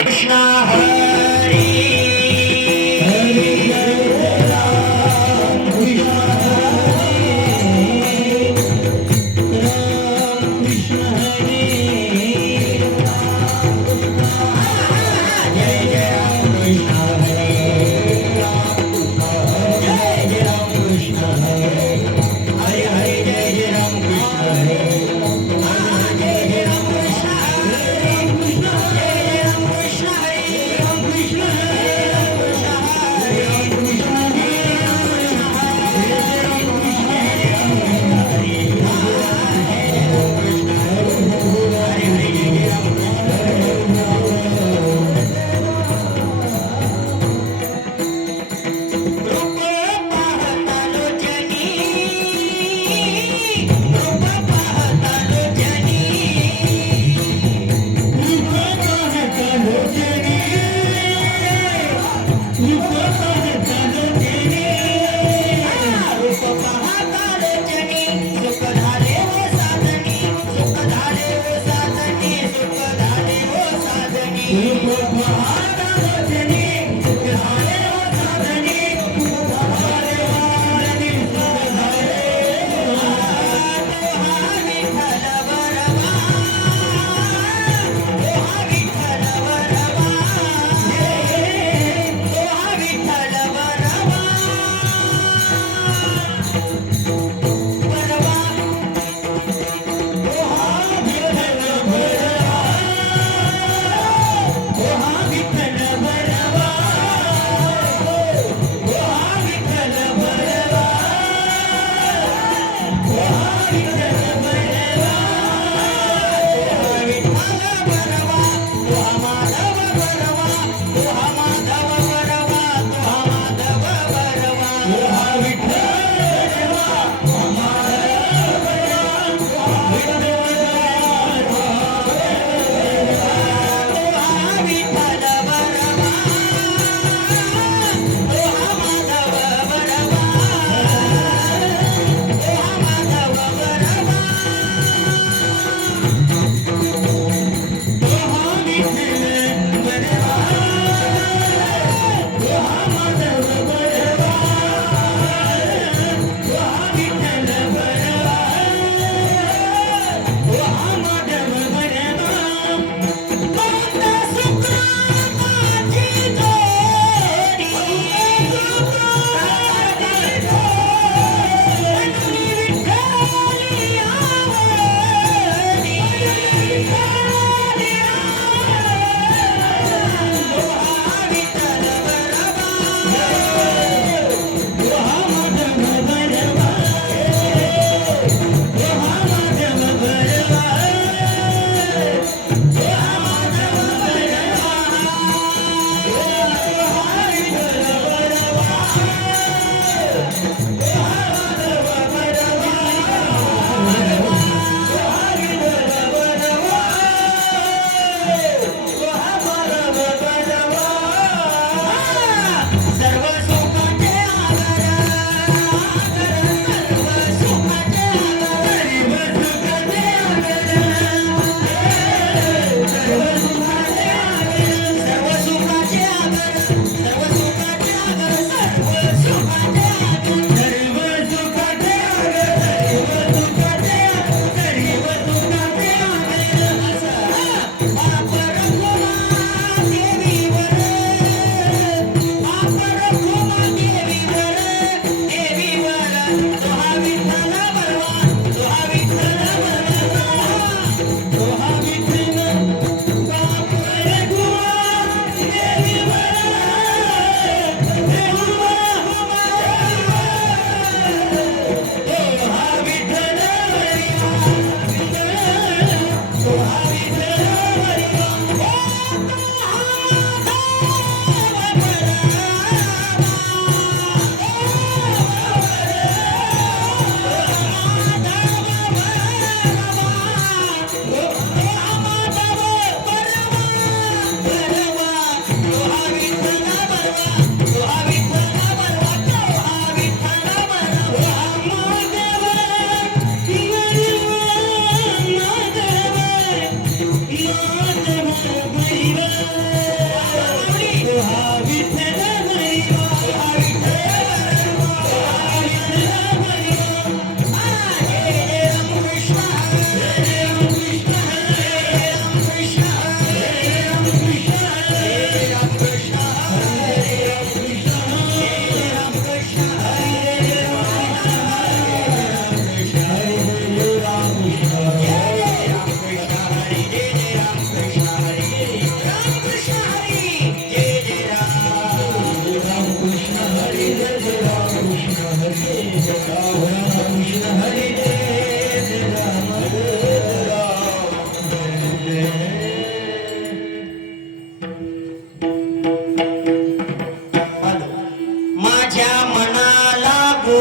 Krishna Hari Hari Ram Krishna Hari Ram Krishna Hari Jai Jai Krishna Hari Ram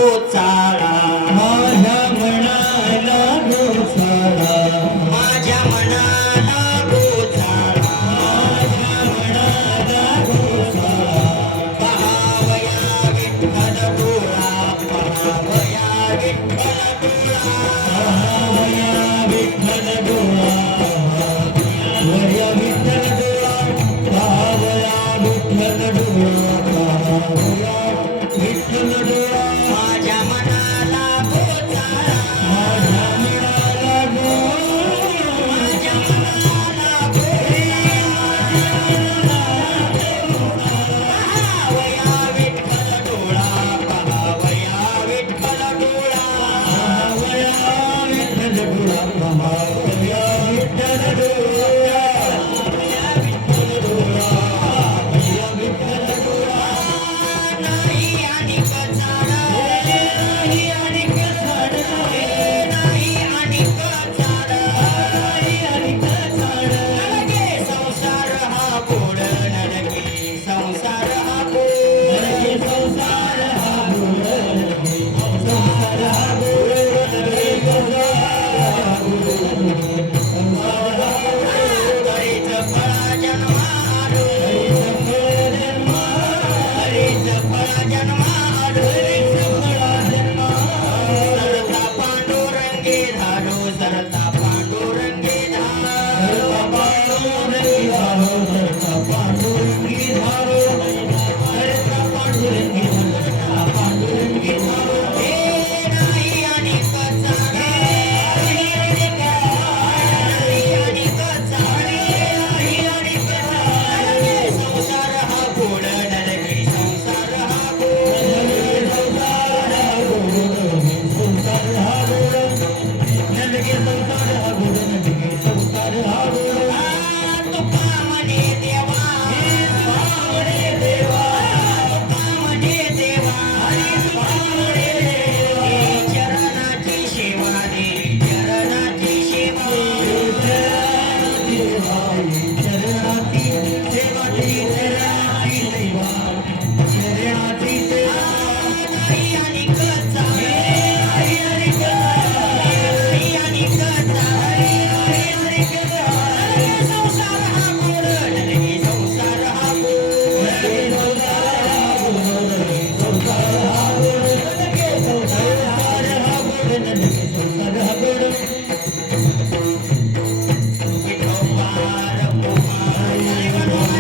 गोचाळा माझ्या मनाला गोचाळा माझ्या मनाला गोचाळा माझ्या मनाला गोचाळा पहावया विठ्ठल डोळा पहावया विठ्ठल डोळा पहावया विठ्ठल डोळा पहावया विठ्ठल डोळा पहावया विठ्ठल डोळा पहावया विठ्ठल डोळा माझ्या मनाला गोचाळा माझ्या मनाला गोचाळा माझ्या मनाला पहावया विठ्ठल डोळा पहावया विठ्ठल डोळा पहावया विठ्ठल डोळा पहावया विठ्ठल डोळा पहावया विठ्ठल डोळा पहावया विठ्ठल डोळा नाही आणि कचाडा नाही आणि कचाडा नाही आणि कचाडा नाही आणि कचाडा नरके संसार हा गोड नरके संसार हा गोड नरके संसार हा गोड नरके संसार हा गोड नरके संसार हा गोड संसार हा गोड हरीच फळा जन्मालो हरीच फळ जन्मालो हरीच फळा जन्मालो हरीच फळा जन्मालो सरता पांडुरंगी धाडो सरता पांडुरंगी धाडो सरता पांडुरंगी धाडो सरता पांडुरंगी धाडो सरता पांडुरंगी धाडो हे नाही आणि कचाडा नाही आणि कचाडा नाही आणि कचाडा संसार हा गोड नरके संसार हा गोड संसार हा गोड संसार हा गोड नरके संसार हा गोड नरके संसार हा गोड तुका म्हणे देवा तुका म्हणे देवा तुका म्हणे देवा तुका म्हणे देवा चरणाची सेवा दे चरणाची सेवा चरणाची सेवा दे चरणाची सेवा चरणाची सेवा नाही आणि कचा नाही आणि नाही आणि कचा नाही आणि कचा संसार हा गोड नरके संसार हा गोड नरके संसार हा गोड नरके संसार हा गोड नरके संसार हा गोड नरके संसार हा गोड विठोबार कुमार विठोबार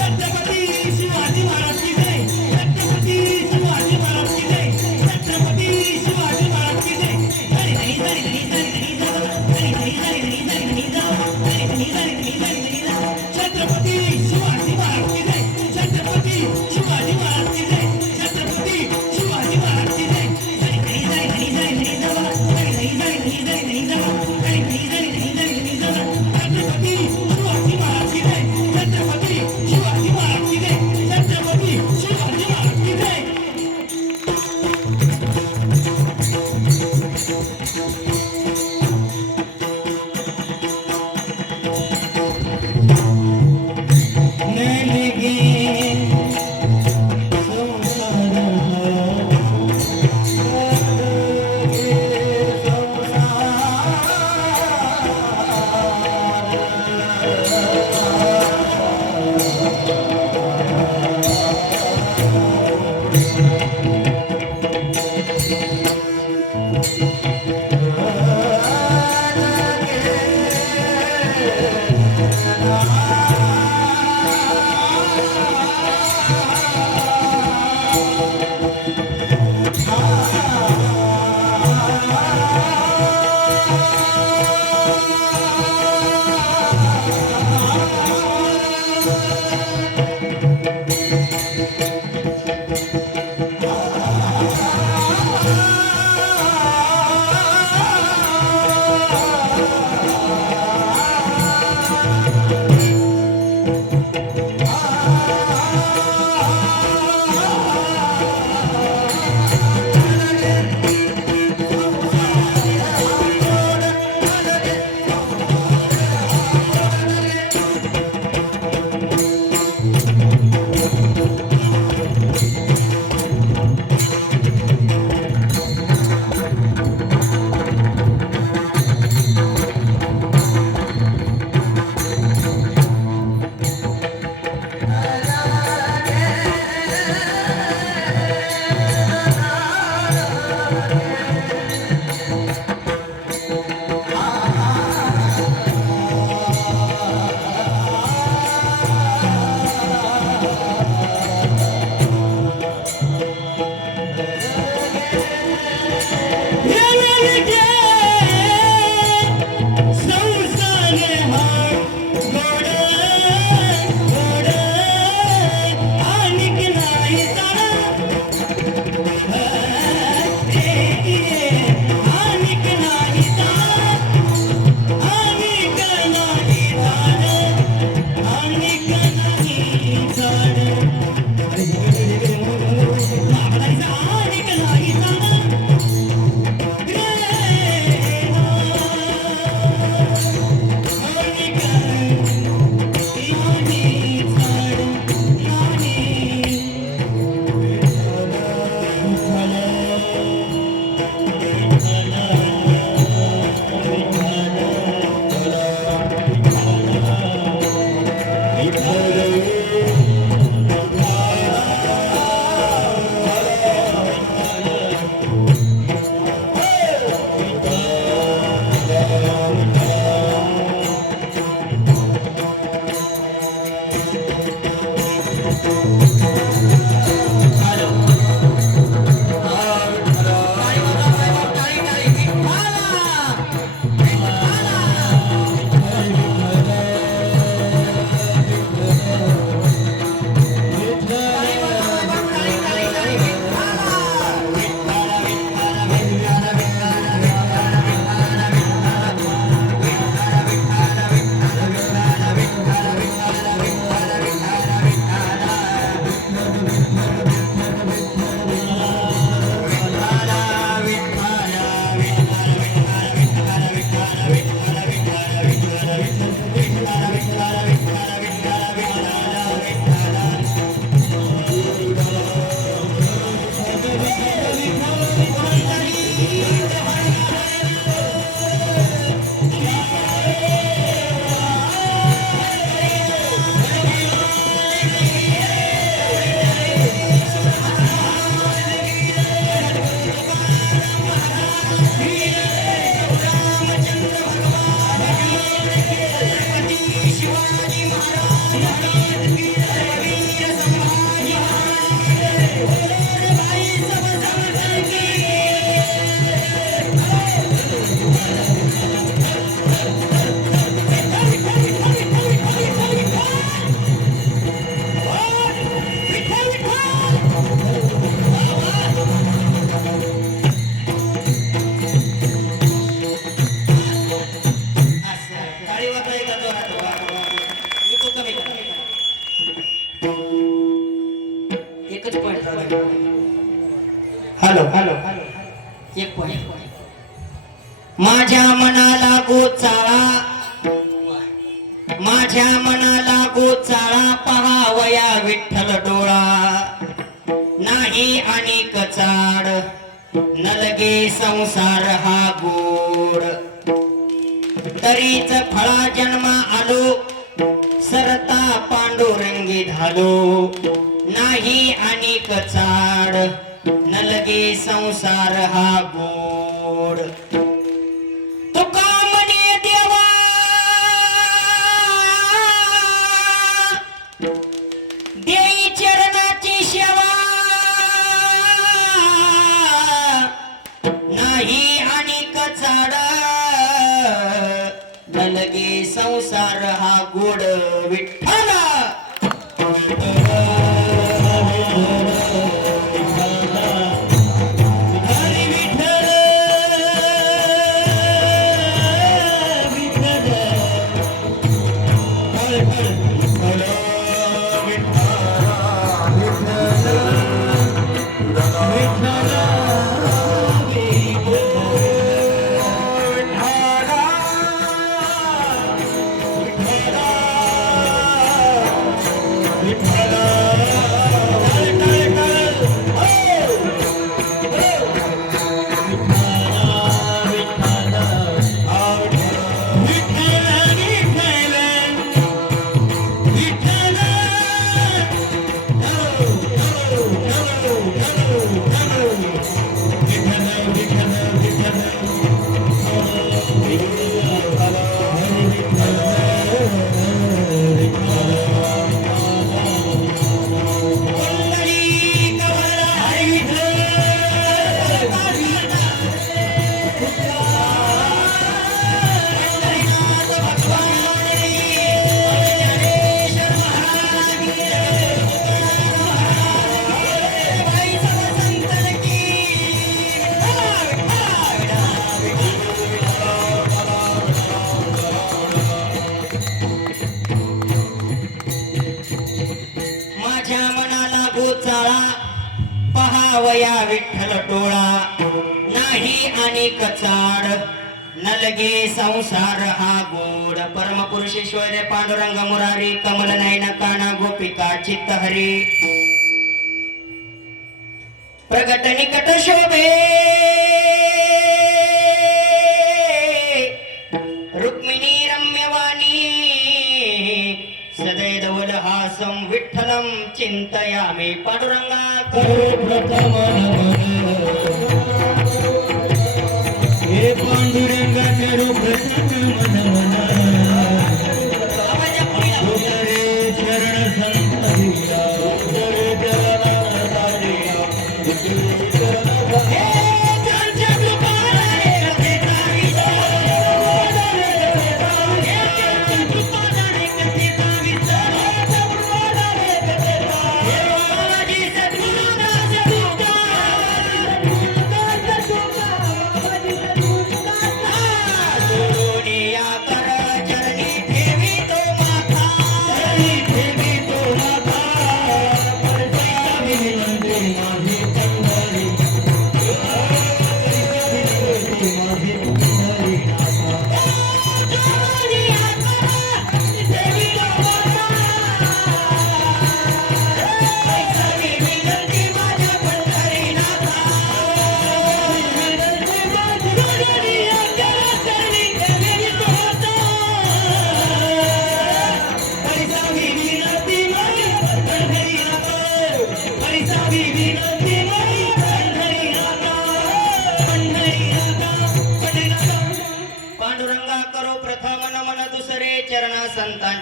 छत्रपती शिवाजी महाराज की जय. छत्रपती शिवाजी महाराज की जय. छत्रपती शिवाजी महाराज की जय. हरी हरी हरी हरी हरी हरी जावा. हरी हरी हरी हरी हरी हरी जावा. हरी हरी हरी हरी हरी हरी जावा. छत्रपती शिवाजी महाराज की जय. छत्रपती शिवाजी महाराज की जय. छत्रपती शिवाजी महाराज की जय. हरी हरी हरी हरी हरी हरी जावा. हरी हरी हरी हरी हरी हरी जावा. हरी हरी हरी हरी हरी हरी जावा. छत्रपती शिवाजी महाराज की जय. छत्रपती महाराज की जय वीर संभाजी महाराज की जय भाई सब संगत की एकच पॉइंट हॅलो हॅलो एक पॉइंट माझ्या मनाला गोचाळा माझ्या मनाला गोचाळा पहावया विठ्ठल डोळा नाही आणि कचाड नलगे संसार हा गोड तरीच फळा जन्मा आलो सरता पांडुरंगी झालो नाही आणि कचाड नलगे संसार हा गोड तुका म्हणे देवा देई चरणाची सेवा नाही आणि कचाड नलगे संसार हा गोड विठ्ठला पहावया विठ्ठल टोळा नाही आणि कचाड नलगे संसार हा गोड परमपुरुषेश्वर पांडुरंग मुरारी कमल नयन काना गोपिका चित्त हरी प्रगट निकट शोभे रुक्मिणी रम्यवाणी सदैव हासं विठ्ठलं चिंतयामि पांडुरंगा हे पांडुरंगा करो प्रथम मन चरण संतरिया कर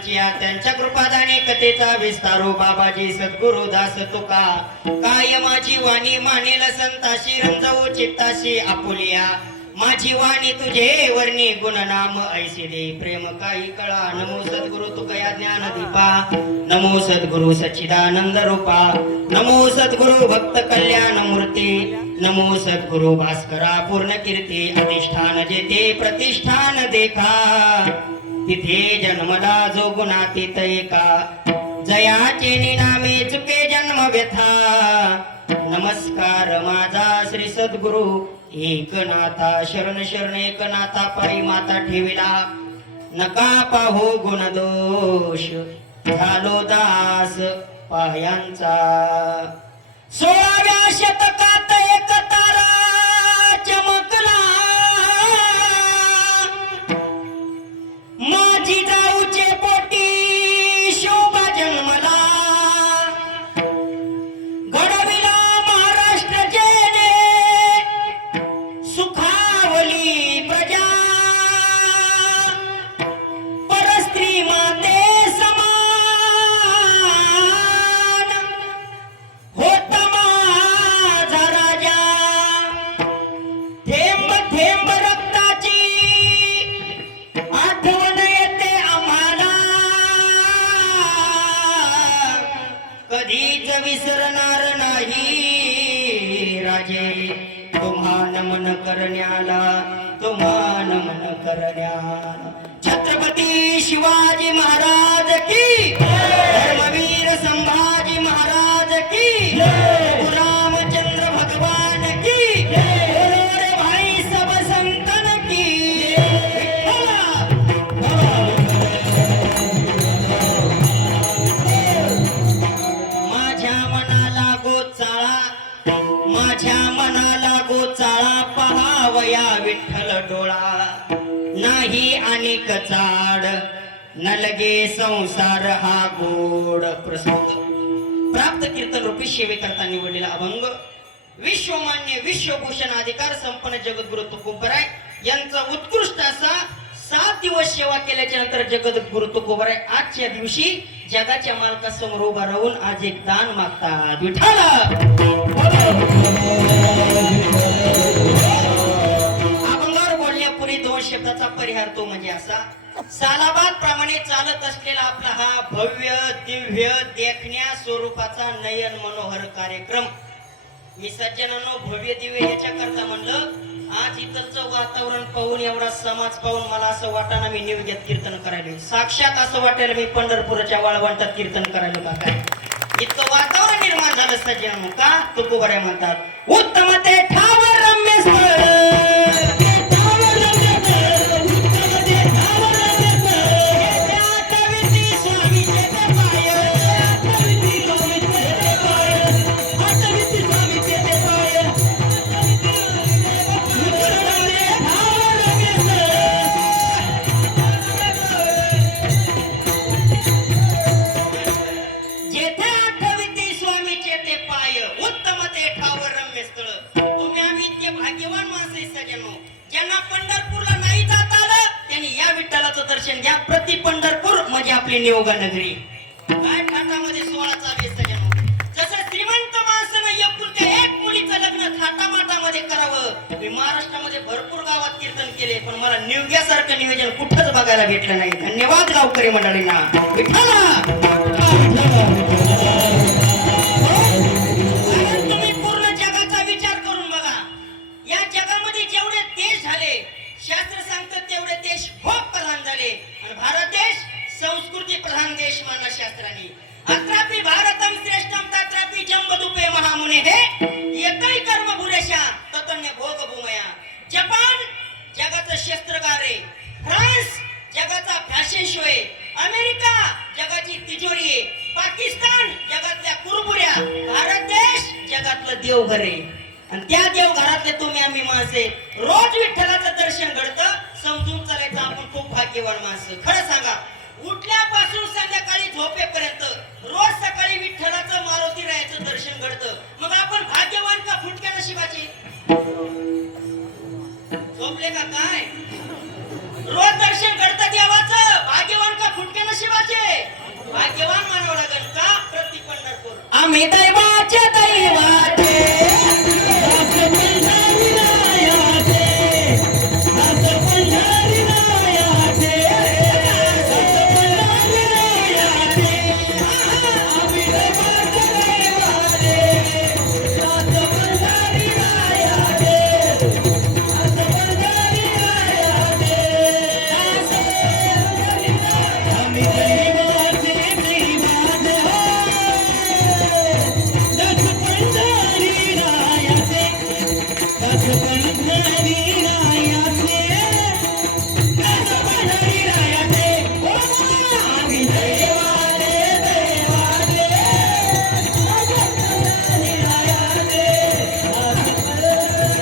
रचिया त्यांच्या कृपादाने कथेचा विस्तारो बाबाजी सद्गुरु दास तुका काय माझी वाणी मानेल संताशी रंजवू चित्ताशी आपुलिया माझी वाणी तुझे वर्णी गुणनाम ऐसी दे प्रेम काही कळा नमो सद्गुरु तुकया ज्ञान दीपा नमो सद्गुरु सच्चिदानंद रूपा नमो सद्गुरु भक्त कल्याण मूर्ती नमो सद्गुरु भास्करा पूर्ण कीर्ती अधिष्ठान जेते प्रतिष्ठान देखा तिथे जन्मला जो गुणातीत एका जयाचे निनामे चुके जन्म व्यथा नमस्कार माझा श्री सद्गुरु एकनाथा शरण शरण एकनाथा पायी माता ठेविला नका पाहू गुण दोष झालो दास पायांचा 16व्या शतकात एक तारा चमकला माझी जाऊचे पोटी शोभा जन्मला घडविला महाराष्ट्र जेने सुखावली प्रजा परस्त्री माते समान होत माझा राजा थेंब थेंब रक्ताची आठवण येते आम्हाला कधीच विसरणार नाही राजे तुम्हा नमन करण्याला तुम्हा नमन करण्याला छत्रपती शिवाजी महाराज की धर्मवीर संभाजी महाराज की रामचंद्र भगवान की बोलो रे भाई सब संतन की माझ्या मनाला गोचाळा माझ्या मनाला गोचाळा पहावया विठ्ठल डोळा नाही अनेक चाड न लगे संसार हा गोड प्रसंग प्राप्त कीर्तन रूपी सेवेकरता निवडलेला अभंग विश्वमान्य विश्वभूषण अधिकार संपन्न जगद्गुरु तुकोबराय यांचा उत्कृष्ट असा 7 दिवस सेवा केल्याच्या नंतर जगद्गुरु तुकोबराय आजच्या दिवशी जगाच्या मालकासमोर उभा राहून आज एक दान मागतात विठ्ठला अभंगावर बोलण्यापूर्वी 2 शब्दाचा परिहार तो म्हणजे असा सालाबाद प्रमाणे चालत असलेला आपला हा भव्य दिव्य देखण्या स्वरूपाचा नयन मनोहर कार्यक्रम मी सज्जनांनो भव्य दिव्य याच्या करता म्हणलं आज इथलचं वातावरण पाहून एवढा समाज पाहून मला असं वाटाना मी निवेद्यात कीर्तन करायला साक्षात असं वाटायला मी पंढरपूरच्या वाळवंटात कीर्तन करायला का काय इतकं वातावरण निर्माण झालं सज्जनांनो का तुकोबराय म्हणतात उत्तम ते ठावर रम्य स्थळ प्रति पंढरपूर म्हणजे आपली नियोगा नगरी काय थाटामध्ये 16 चालू जसं श्रीमंत माणसानं एकुलत्या एक मुलीचं लग्न थाटामाटामध्ये करावं मी महाराष्ट्रामध्ये भरपूर गावात कीर्तन केले पण मला नियोग्यासारखं नियोजन कुठंच बघायला भेटलं नाही धन्यवाद गावकरी मंडळींना तुम्ही पूर्ण जगाचा विचार करून बघा या जगामध्ये जेवढे देश झाले शास्त्र सांगतात तेवढे देश भोग प्रधान झाले आणि भारत देश संस्कृती प्रधान देश मानला शास्त्राने अत्रापि भारतम श्रेष्ठम तत्रापि जंबदुपे महामुने हे एकही कर्म पुरेशा ततन्य भोग भूमया जपान जगाचं शस्त्रगार आहे फ्रान्स जगाचा फॅशन शो आहे अमेरिका जगाची तिजोरी आहे पाकिस्तान जगातल्या कुरबुऱ्या भारत देश जगातलं देवघर आहे आणि त्या देवघरातले तुम्ही आम्ही माणसे रोज विठ्ठलाचं दर्शन घडतं समजून चालायचं आपण खूप भाग्यवान माणसं खरं सांगा उठल्यापासून संध्याकाळी झोपेपर्यंत रोज सकाळी विठ्ठलाचं मारुती रायाचं दर्शन घडतं मग आपण भाग्यवान का फुटक्या नशिबाचे झोपले का काय रोज दर्शन घडतं देवाचं भाग्यवान का फुटक्या नशिबाचे म्हणावं लागेल का प्रति पंढरपूर. आम्ही दैवाचे दैवाचे दास पंढरी रायाचे, दास पंढरी रायाचे, दास पंढरी रायाचे. आम्ही दैवाचे दैवाचे दास पंढरी रायाचे, दास पंढरी रायाचे, दास पंढरी रायाचे. आम्ही दैवाचे दैवाचे दास पंढरी रायाचे, दास पंढरी रायाचे, दास पंढरी रायाचे. आम्ही दैवाचे दैवाचे दास पंढरी रायाचे, दास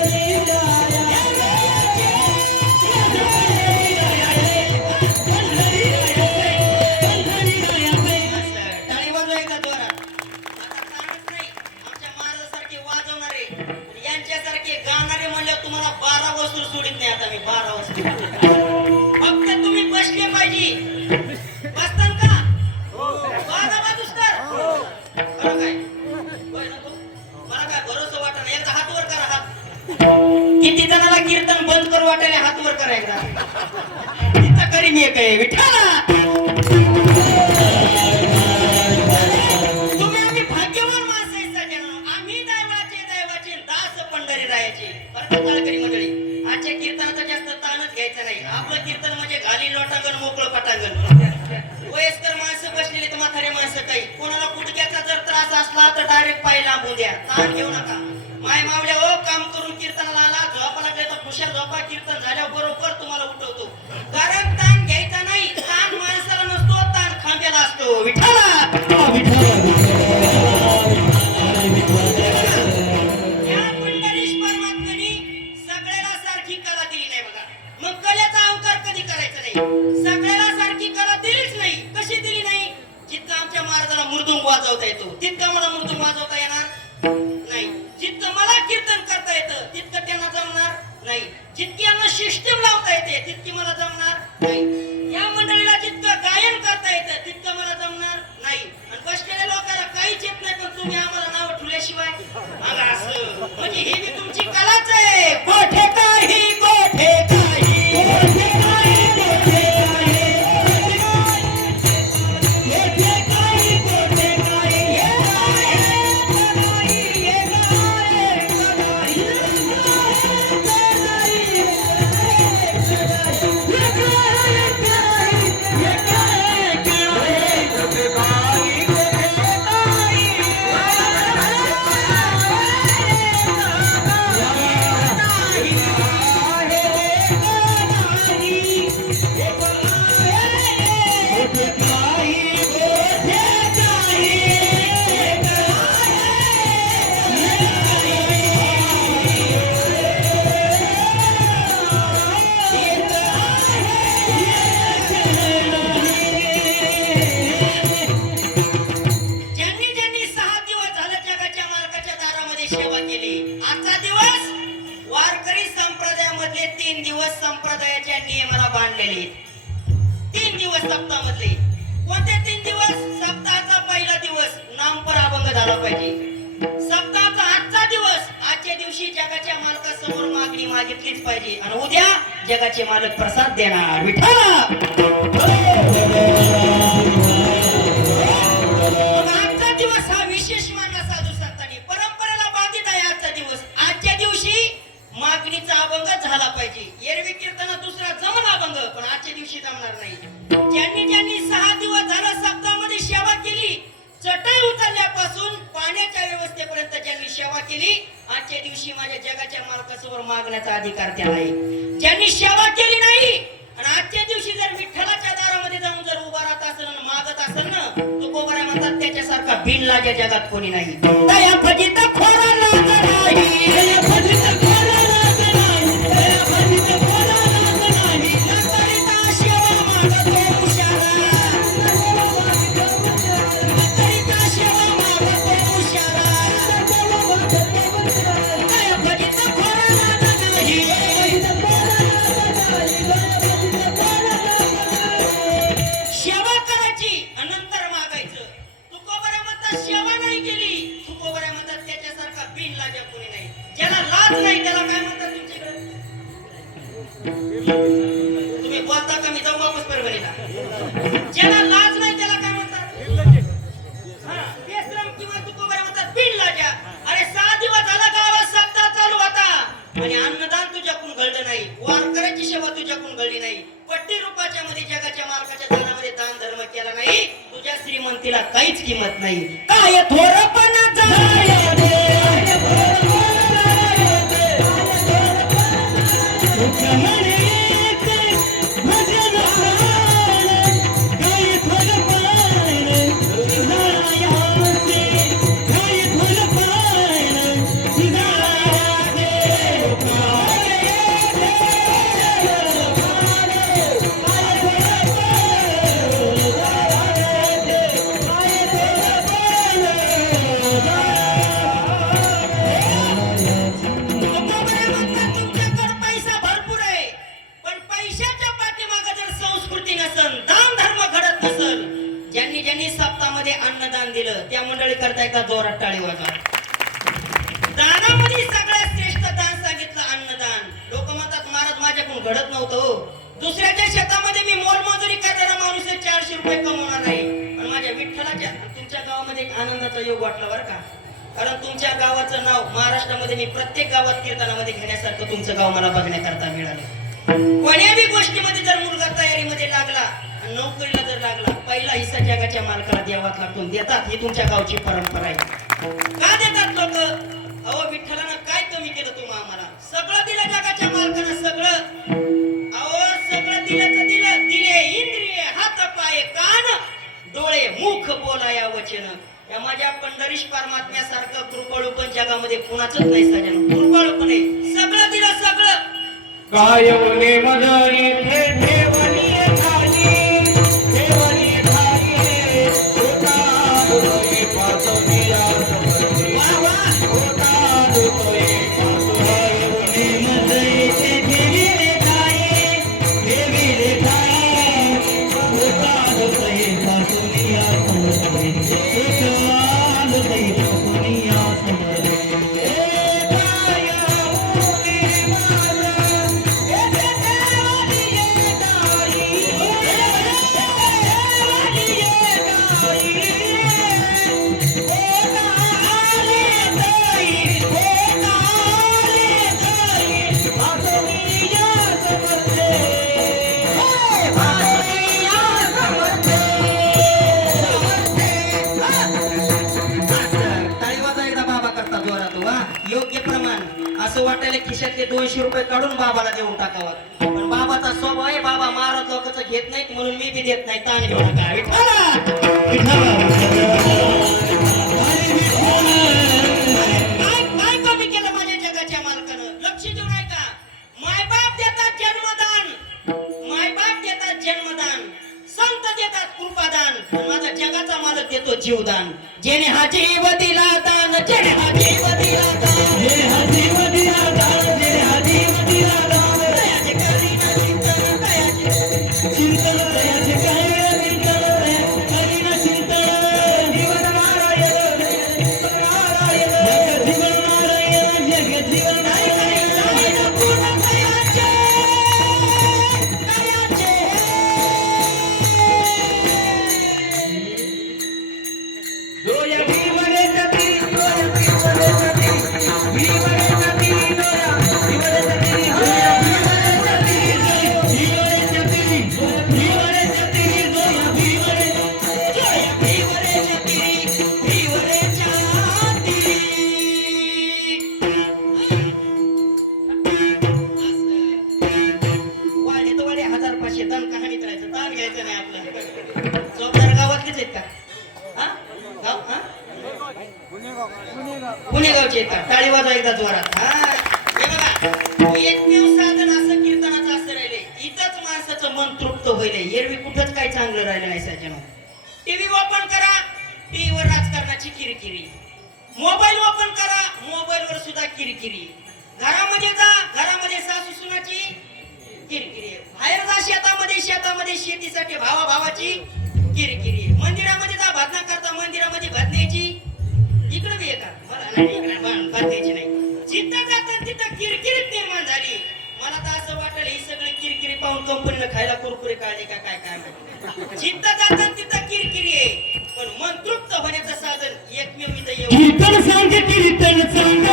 पंढरी रायाचे, पंढरी रायाचे, पंढरी रायाचे, पंढरी रायाचे. टाळी वाजवा एकदा जोरात. आता कानच नाही आमच्या महाराजासारखे वाजवणारे यांच्यासारखे गाणारे म्हणल्यावर तुम्हाला 12 वस्तू सोडित नाही. आता मी 12 वस्तू फक्त तुम्ही बसले पाहिजे. बसतान का? वाजा बाजूस तर. खरं काय? होय नको? मला काय भरोसा वाटत एकदा हात वर करा. हात किती जणाला कीर्तन बंद करू वाटायला हात वर करा एकदा. तिथं करीन एक आहे विठ्ठला. तुम्ही आम्ही भाग्यवान माणसं आहे सज्जनो. आम्ही दैवाचे दैवाचे दास पंढरी रायाचे. बरं का काळकरी मंडळी, आजच्या कीर्तनाचा जास्त ताणच घ्यायचा नाही. आपलं कीर्तन म्हणजे घाली लोटांगण मोकळं पटांगण. वयस्कर माणसं बसलेली तर म्हातारे माणसं काही. कोणाला गुडघ्याचा जर त्रास असला तर डायरेक्ट पाय लांबून द्या. ताण घेऊ नका. माय मावल्या हो, काम करून कीर्तनाला आला, झोपा लागले तर खुशाल झोपा. कीर्तन झाल्यावर बरोबर तुम्हाला उठवतो. कारण ताण घ्यायचा नाही. ताण माणसाला नसतो, ताण खांद्याला असतो. विठ्ठला. या पंढरीश परमात्म्याने सगळ्याला सारखी कला दिली नाही बघा. मग कलेचा अवतार कधी करायचा नाही. सगळ्याला सारखी कला दिलीच नाही. कशी दिली नाही? जितकं आमच्या महाराजाला मृदुंग वाजवता येतो तितकं मला मृदुंग वाजवता येणार नाही. जितकं मला कीर्तन करता येतं तितकं त्यांना जमणार नाही. जितकी यांना सिस्टीम लावता येते तितकी मला जमणार नाही. या मंडळीला जितकं गायन करता येतं तितकं मला जमणार नाही. आणि बसलेल्या लोकांना काहीच येत नाही, पण तुम्ही आम्हाला नाव ठेवल्याशिवाय मला असं म्हणजे ही बी तुमची कलाच आहे. गोठे काही, गोठे काही, गोठे काही, गोठे काही, गोठे काही, गोठे काही, ये गाय, ये गाय, ये गाय, ये ज्यांनी ज्यांनी 6 दिवस झालं जगाच्या मालकाच्या दारामध्ये सेवा केली. आजचा दिवस वारकरी संप्रदायामधले 3 दिवस संप्रदायाच्या नियमाला बांधलेले. 3 दिवस सप्ताहामधले. कोणते 3 दिवस? सप्ताहाचा पहिला दिवस नामपर अभंग झाला पाहिजे. सप्ताहाचा आजचा दिवस, आजच्या दिवशी जगाच्या मालकासमोर मागणी मागितलीच पाहिजे. आणि उद्या जगाचे मालक प्रसाद देणार. विठ्ठला. मग आजचा दिवस हा विशेष मानला साधू संतांनी. परंपरेला बाधित आहे आजचा दिवस. आजच्या दिवशी मागणीचा अभंग झाला पाहिजे. एरवी कीर्तनात दुसरा जमन अभंग, पण आजच्या दिवशी जमणार नाही. ज्यांनी ज्यांनी 6 दिवस झालं सप्ताहामध्ये सेवा केली, चटई उचलल्यापासून पाण्याच्या व्यवस्थेपर्यंत ज्यांनी सेवा केली, आजच्या दिवशी माझ्या जगाच्या मालकासमोर मागण्याचा अधिकार त्याला आहे. ज्यांनी सेवा केली नाही आणि आजच्या दिवशी जर विठ्ठलाच्या दारामध्ये जाऊन जर उभा राहत असेल आणि मागत असेल ना, तो कोबरा म्हणतात त्याच्यासारखा बिनलाजा जगात कोणी नाही. दया फजित खोरा लाज नाही, दया फजित खोरा लाज नाही, दया फजित खोरा लाज नाही. नकरिता सेवा मागतो हुशारा, नकरिता सेवा मागतो हुशारा. दया फजित खोरा लाज नाही, सेवा करायची आणि नंतर मागायचं. आता सेवा नाही केली तुकोबऱ्या म्हणतात त्याच्यासारखा बिन लाजा कोणी नाही. ज्याला लाज नाही त्याला काय म्हणतात तुमच्याकडे? तुम्ही बोलता का मी जाऊ वापस परभणीला? ज्याला लाज नाही त्याला काय म्हणतात? हा, बेशरम किंवा तुकोबऱ्या म्हणतात बिन लाजा. अरे 6 दिवस झाला गावात सप्ताह चालू होता आणि अन्नदान तुझ्याकडून घडलं नाही, वारकऱ्याची सेवा तुझ्याकडून घडली नाही, पट्टी रुपाच्या मध्ये जगाच्या मालकाच्या दानामध्ये दान धर्म केला नाही, तुझ्या श्रीमंतीला काहीच किंमत नाही. काय थोरपणाचा अन्नदान दिलं त्या मंडळी करताय का जोरात टाळी वाजवा. दानामध्ये सगळ्यात श्रेष्ठ दान सांगितलं अन्नदान. लोक म्हणतात महाराज माझ्याकडून घडत नव्हतं हो. दुसऱ्याच्या शेतामध्ये मी मोलमजुरी करणारा माणूस 400 रुपये कमवणार नाही, पण माझ्या विठ्ठलाच्या तुमच्या गावामध्ये एक आनंदाचा योग वाटला बरं का. कारण तुमच्या गावाचं नाव महाराष्ट्रामध्ये मी प्रत्येक गावात कीर्तनामध्ये घेण्यासारखं तुमचं गाव मला बघण्याकरता मिळालं. कोण्याही गोष्टीमध्ये जर मुलगा तयारीमध्ये लागला, नोकरीला जर लागला, पहिला हिस्सा जगाच्या मालकाला द्यावाच लागतो. देतात, ही तुमच्या गावची परंपरा आहे. का देतात लोक? अहो विठ्ठलानं काय कमी केलं तुम्हा आम्हाला? सगळं दिलं जगाच्या मालकानं, सगळं. अहो सगळं दिलं तर दिलं. दिले इंद्रिय, हात पाय कान डोळे मुख बोलाया वचन. या माझ्या पंढरीश परमात्म्यासारखं कृपाळू पण जगामध्ये कुणाचंच नाही. सगळ्यांना कृपाळू पण आहे, सगळं दिलं सगळं. काय बोले मजरी ठेवणी असं वाटायला खिशातले 200 रुपये काढून बाबाला देऊन टाकावा, पण बाबाचा स्वभाव आहे, बाबा महाराज लोकांचं घेत नाहीत म्हणून मी बी देत नाही. ताण घेऊ नका. काय कमी केलं माझ्या जगाच्या मालकानं? लक्ष देऊ नाही का? मायबाप देतात जन्मदान, मायबाप देतात जन्मदान, संत देतात कृपादान, पण माझा जगाचा मालक देतो जीवदान. जेने हा जीव दिला दान, जेने हा जीव दिला दान, जेने हा जीव दिला दान, जेने हा जीव दिला दान. दयाचे करीना चिंतन, दयाचे चिंतन, दयाचे करीना चिंतन, करीना चिंतन. जीवन नारायण, नारायण, जग जीवन नारायण, जग जीवन नारायण. पूर्ण दयाचे, दयाचे. दोया भीमरे जती, दोया भीमरे जती, भीमरे जती, दोया भीमरे जती, दोया भीमरे जती, भीमरे जती, भीमरे जती, दोया भीमरे, दोया भीमरे जती, भीमरे जाती. वाढे तो वाढे 1000-500 दान कहाणीत राहायचं, दान घ्यायचं नाही आपलं. जोपदार गावातलेच आहेत का? पुणेगावचे आहेत का? टाळी वाजवा एकदा जोरात. हे बघा, एकमेव साधन असं कीर्तनाचं असं राहिले, इथंच माणसाचं मन तृप्त होईल. एरवी कुठंच काही चांगलं राहिलं नाही सज्जनो. टीव्ही ओपन करा, टीव्हीवर राजकारणाची किरकिरी. मोबाईल ओपन करा, मोबाईलवर सुद्धा किरकिरी. घरामध्ये जा, घरामध्ये सासू सुनाची किरकिरी. बाहेर जा शेतामध्ये, शेतामध्ये शेतीसाठी भावाभावाची किरकिरी. मंदिरामध्ये जा भजना करता, मंदिरामध्ये बदल्याची इकडे बी येतात मला नाही इकडे बदल्याची नाही. जिथं जातात तिथं किरकिरीत निर्माण झाली. मला तर असं वाटलं ही सगळी किरकिरी पाहून कंपनीनं खायला कुरकुरे काढले का काय काय माहिती. जिथं जातात तिथं किरकिरी आहे पण मन तृप्त होण्याचं साधन एकमेव इथं येऊ. कीर्तन सांग कीर्तन सांग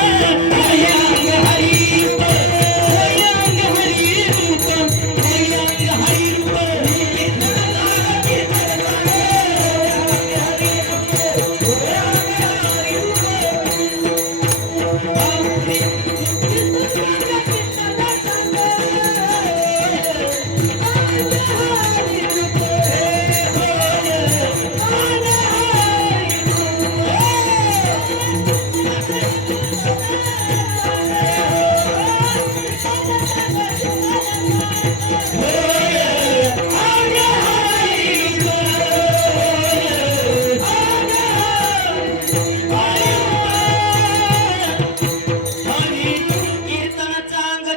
होय अंग हरी रूप होय अंग हरी रूप होय अंग हरी रूप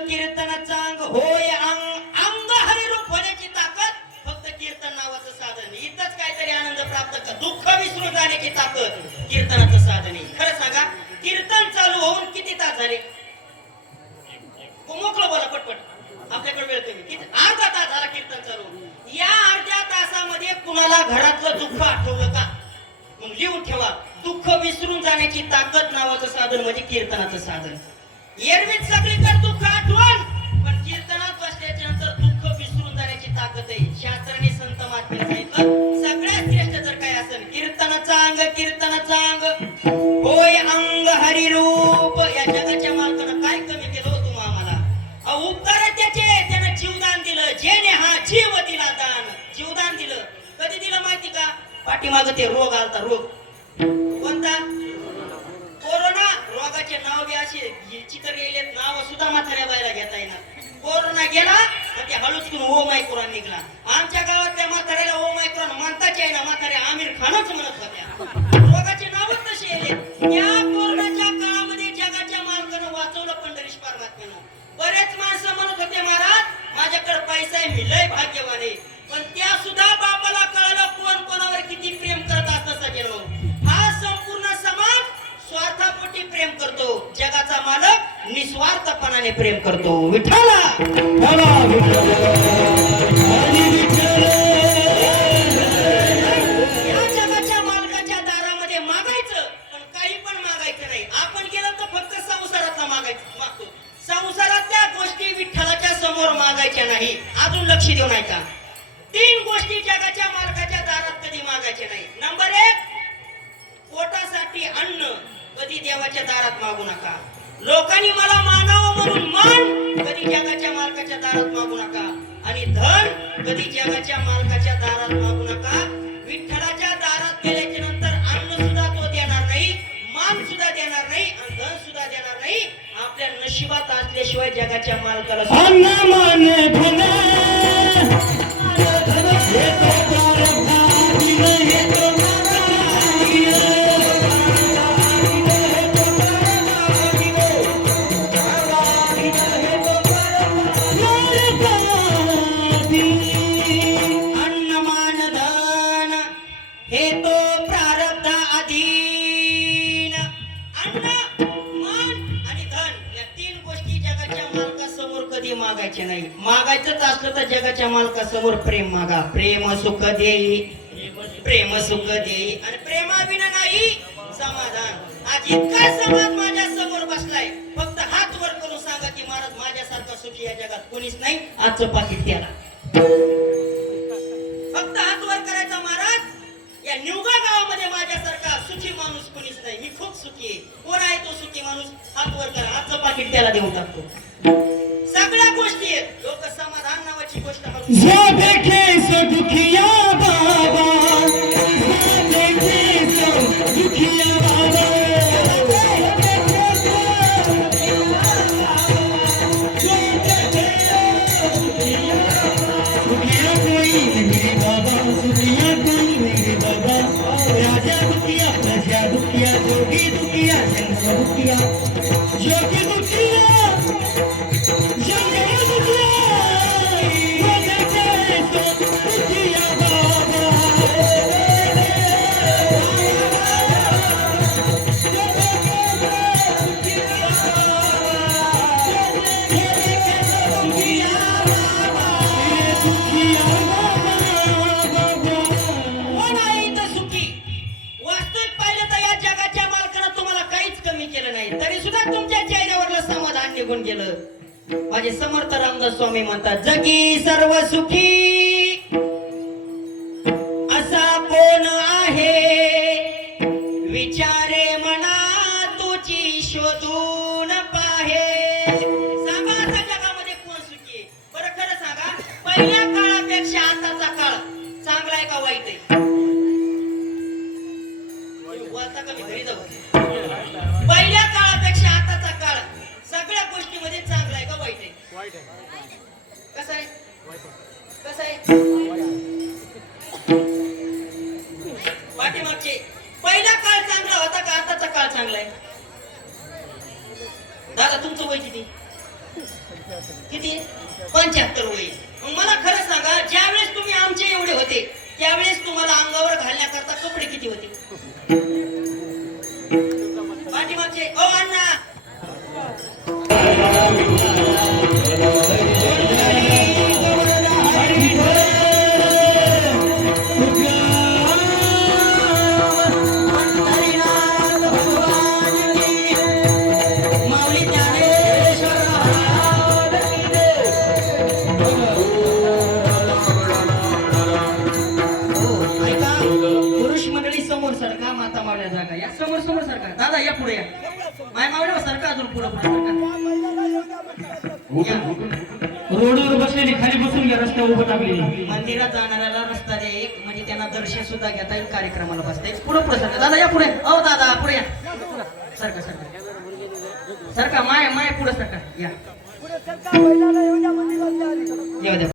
कीर्तनाचा अंग होय अंग हरिरूप होण्याची ताकद फक्त कीर्तन नावाचं साधन. इथंच काहीतरी आनंद प्राप्त कर दुःख विसरून जाण्याची ताकद कीर्तनाचं साधन आहे. खरं सांगा कीर्तन चालू होऊन किती तास झाले? मोकळं बोला पटपट आपल्याकडे वेळ कमी. किती अर्धा तास झाला कीर्तन चालू होऊन. या अर्ध्या तासामध्ये कुणाला घरातलं दुःख आठवलं का? मग लिहून ठेवा. दुःख विसरून जाण्याची ताकद नावाचं साधन म्हणजे कीर्तनाचं साधन. एरवीच सगळीकडे दुःख आठवण पण कीर्तनात बसल्याच्या नंतर दुःख विसरून जाण्याची ताकद आहे. शास्त्राने संत महात्म्याने सांगितलं सगळ्यात श्रेष्ठ जर काय असेल कीर्तनाचा अंग होय अंग हरिरूप. या जगाच्या मालकानं काय कमी केलं हो तुम्हा आम्हाला? उपकार त्यानं जीवदान दिलं. जेने हा जीव दिला दान. जीवदान दिलं कधी दिलं माहिती का? पाठीमागं ते रोग आलता. रोग कोणता? कोरोना. रोगाचे नाव बी असे चित्र गेले नाव सुद्धा म्हाताऱ्या बायला घेता येणार. कोरोना गेला तर ते हळूच करून ओ मायक्रोन निघला. आमच्या गावातल्या म्हाताऱ्याला ओ मायक्रोन म्हणताच आहे ना. म्हाताऱ्या आमिर खानच म्हणत होत्या. रोगाचे नावच तसे येले. त्या कोरोनाच्या काळामध्ये जगाच्या मालकानं वाचवलं पंढरीश परमात्म्यानं. बरेच माणसं म्हणत होते महाराज माझ्याकडे पैसा आहे मी लय भाग्यवान आहे. पण त्या सुद्धा बापाला कळलं कोण कोणावर किती प्रेम करत असतं सगळ्यांनो. हा संपूर्ण समाज स्वार्थापोटी प्रेम करतो. जगाचा मालक निस्वार्थपणाने प्रेम करतो. विठ्ठला या जगाच्या मालकाच्या दारामध्ये मागायचं पण काही पण मागायचं नाही. आपण गेलो तर फक्त संसारातला मागतो. संसारातल्या गोष्टी विठ्ठलाच्या समोर मागायच्या नाही. अजून लक्ष देऊ नाही का? 3 गोष्टी जगाच्या मालकाच्या दारात कधी मागायच्या नाही. नंबर 1 पोटासाठी अन्न कधी देवाच्या दारात मागू नका. लोकांनी मला मानावं म्हणून मान कधी जगाच्या मालकाच्या दारात मागू नका. आणि धन कधी जगाच्या मालकाच्या दारात मागू नका. विठ्ठलाच्या दारात गेल्याच्या नंतर अन्न सुद्धा तो देणार नाही, मान सुद्धा देणार नाही आणि धन सुद्धा देणार नाही. आपल्या नशिबात असल्याशिवाय जगाच्या मालकाला अन्न मान धन हे तो परभावी हे तो मागायचे नाही. मागायचंच असलं तर जगाच्या मालकासमोर प्रेम मागा. प्रेम सुख देई, प्रेम सुख देई आणि प्रेमाविना नाही समाधान. आज इतका समाज माझ्या समोर बसलाय फक्त हात वर करून सांगा की महाराज माझ्यासारखा सुखी या जगात कोणीच नाही. आजचं पाकिट त्याला फक्त हात वर करायचा. महाराज या निवगा गावामध्ये माझ्यासारखा सुखी माणूस कोणीच नाही. मी खूप सुखी आहे. कोण आहे तो सुखी माणूस? हात वर करा. आजचं पाकिट त्याला देऊन टाकतो. सगळ्या गोष्टी आहेत. लोक समाधान नावाची गोष्ट जो देखे सो दुखिया बाबा, जो देखे सो दुखिया बाबा, सुखिया कोई मेरे बाबा, सुखिया कोई मेरे बाबा. राजा दुखिया प्रजा दुखिया जोगी दुखिया संत दुखिया. जोगी दुखिया नाही तरी सुद्धा तुमच्या चेहऱ्यावरलं समाधान निघून गेलं. माझे समर्थ रामदास स्वामी म्हणतात, जगी सर्व सुखी असा कोण आहे, विचारे मना तुझी शोधून पाहे. सांगा आता जगामध्ये कोण सुखी आहे? बरं खरं सांगा, पहिल्या काळापेक्षा आताचा काळ चांगला आहे का वाईट आहे? बोलता का मी घरी जाऊ? पहिल्या काळापेक्षा आताचा काळ सगळ्या गोष्टीमध्ये चांगला आहे का वाईट आहे? कसं आहे? कसं आहे? पाठीमागचे पहिला काळ चांगला होता का आताचा काळ चांगला आहे? दादा तुमचं वय किती? किती? 75 वय. मग मला खरं सांगा, ज्यावेळेस तुम्ही आमचे एवढे होते त्यावेळेस तुम्हाला अंगावर घालण्याकरता कपडे किती होते? पाठीमागचे ओ अण्णा या समोर समोर सरका. दादा या पुढे या. माय मावल्या सरका अजून पुढे पुढे रोडवर बसलेली खाली बसून घ्या, रस्त्यावर उभं टाकलेली. मंदिरात जाणाऱ्याला रस्ता द्या एक, म्हणजे त्यांना दर्शन सुद्धा घेता येईल, कार्यक्रमाला बसता येईल. पुढे पुढे सरका. दादा या पुढे. ओ दादा पुढे या. सरका सरका सरका. माय माय पुढे सरका. या येऊ द्या.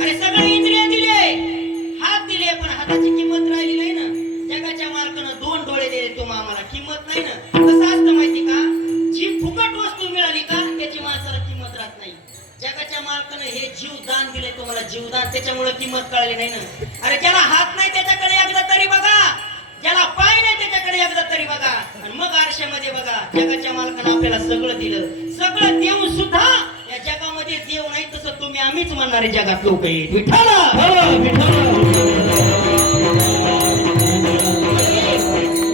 अरे सगळे इंद्रिय दिले, हात दिले, पण हाताची किंमत राहिली नाही ना. जगाच्या मालकानं 2 डोळे दिले, तुम्हाला आम्हाला किंमत नाही ना. कसं असतं माहिती का, जी फुकट वस्तू मिळाली का त्याची माणसाला किंमत राहत नाही. जगाच्या मालकानं हे जीवदान दिले तुम्हाला, जीवदान, त्याच्यामुळे किंमत कळली नाही ना. अरे ज्याला हात नाही त्याच्याकडे एकदा तरी बघा, ज्याला पाय नाही त्याच्याकडे एकदा तरी बघा, आणि मग आरशामध्ये बघा. जगाच्या मालकानं आपल्याला सगळं दिलं, सगळं देऊन सुद्धा या जगामध्ये देव नाही, तसं तुम्ही आम्हीच म्हणणारे जगात लोक आहेत. विठ्ठला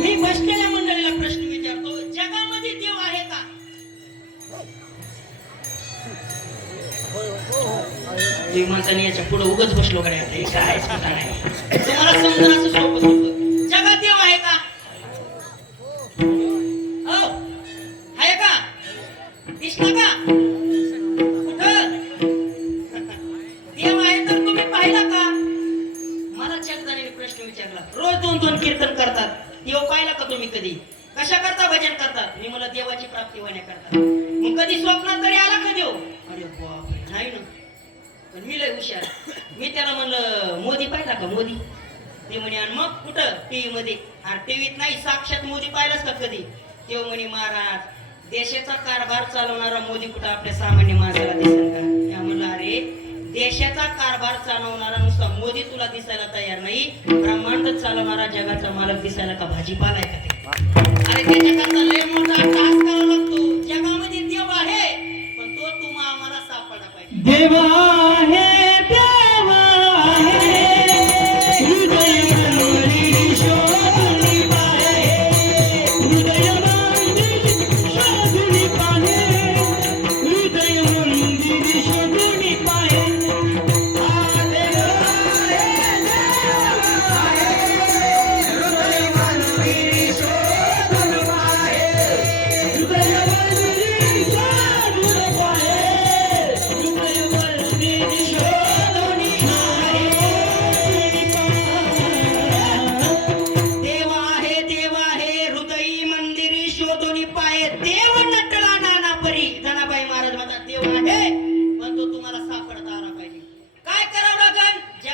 मी बसलेल्या मंडळीला प्रश्न विचारतो, जगामध्ये देव आहे का? तुम्ही म्हणता याच्या पुढे उगाच बसलो कडे काय तुम्हाला समजून असं सोपं सोपं. जगात देव आहे का? हो आहे का? दिसला का? रोज 2-2 कीर्तन करतात, देव पाहिला का तुम्ही कधी? कशा करता भजन करतात? मी मला देवाची प्राप्ती होण्याकरता. मग कधी स्वप्नात तरी आला का देव? अरे बापरे, नाही ना. पण मी लय हुशार, मी त्याला म्हणलं मोदी पाहिला का मोदी? ते म्हणे आणि मग कुठं? टीव्ही मध्ये. अरे टीव्हीत नाही, साक्षात मोदी पाहिलाच का कधी? देव म्हणे महाराज देशाचा कारभार चालवणारा मोदी कुठं आपल्या सामान्य माणसाला दिसेल का? त्या म्हणलं अरे देशाचा कारभार चालवणारा नुसता मोदी तुला दिसायला तयार नाही, ब्रह्मांड चालवणारा जगाचा मालक दिसायला का भाजीपाला आहे का ते? अरे त्याच्याकरता लय मोठा टास्क करावा लागतो. जगामध्ये देव आहे, पण तो तुम्हा आम्हाला सापडला पाहिजे. देव आहे, देव आहे, हृदय मंदिर शोधून पाहे, हृदय मंदिर शोधून पाहे, हृदय मंदिर शोधून पाहे.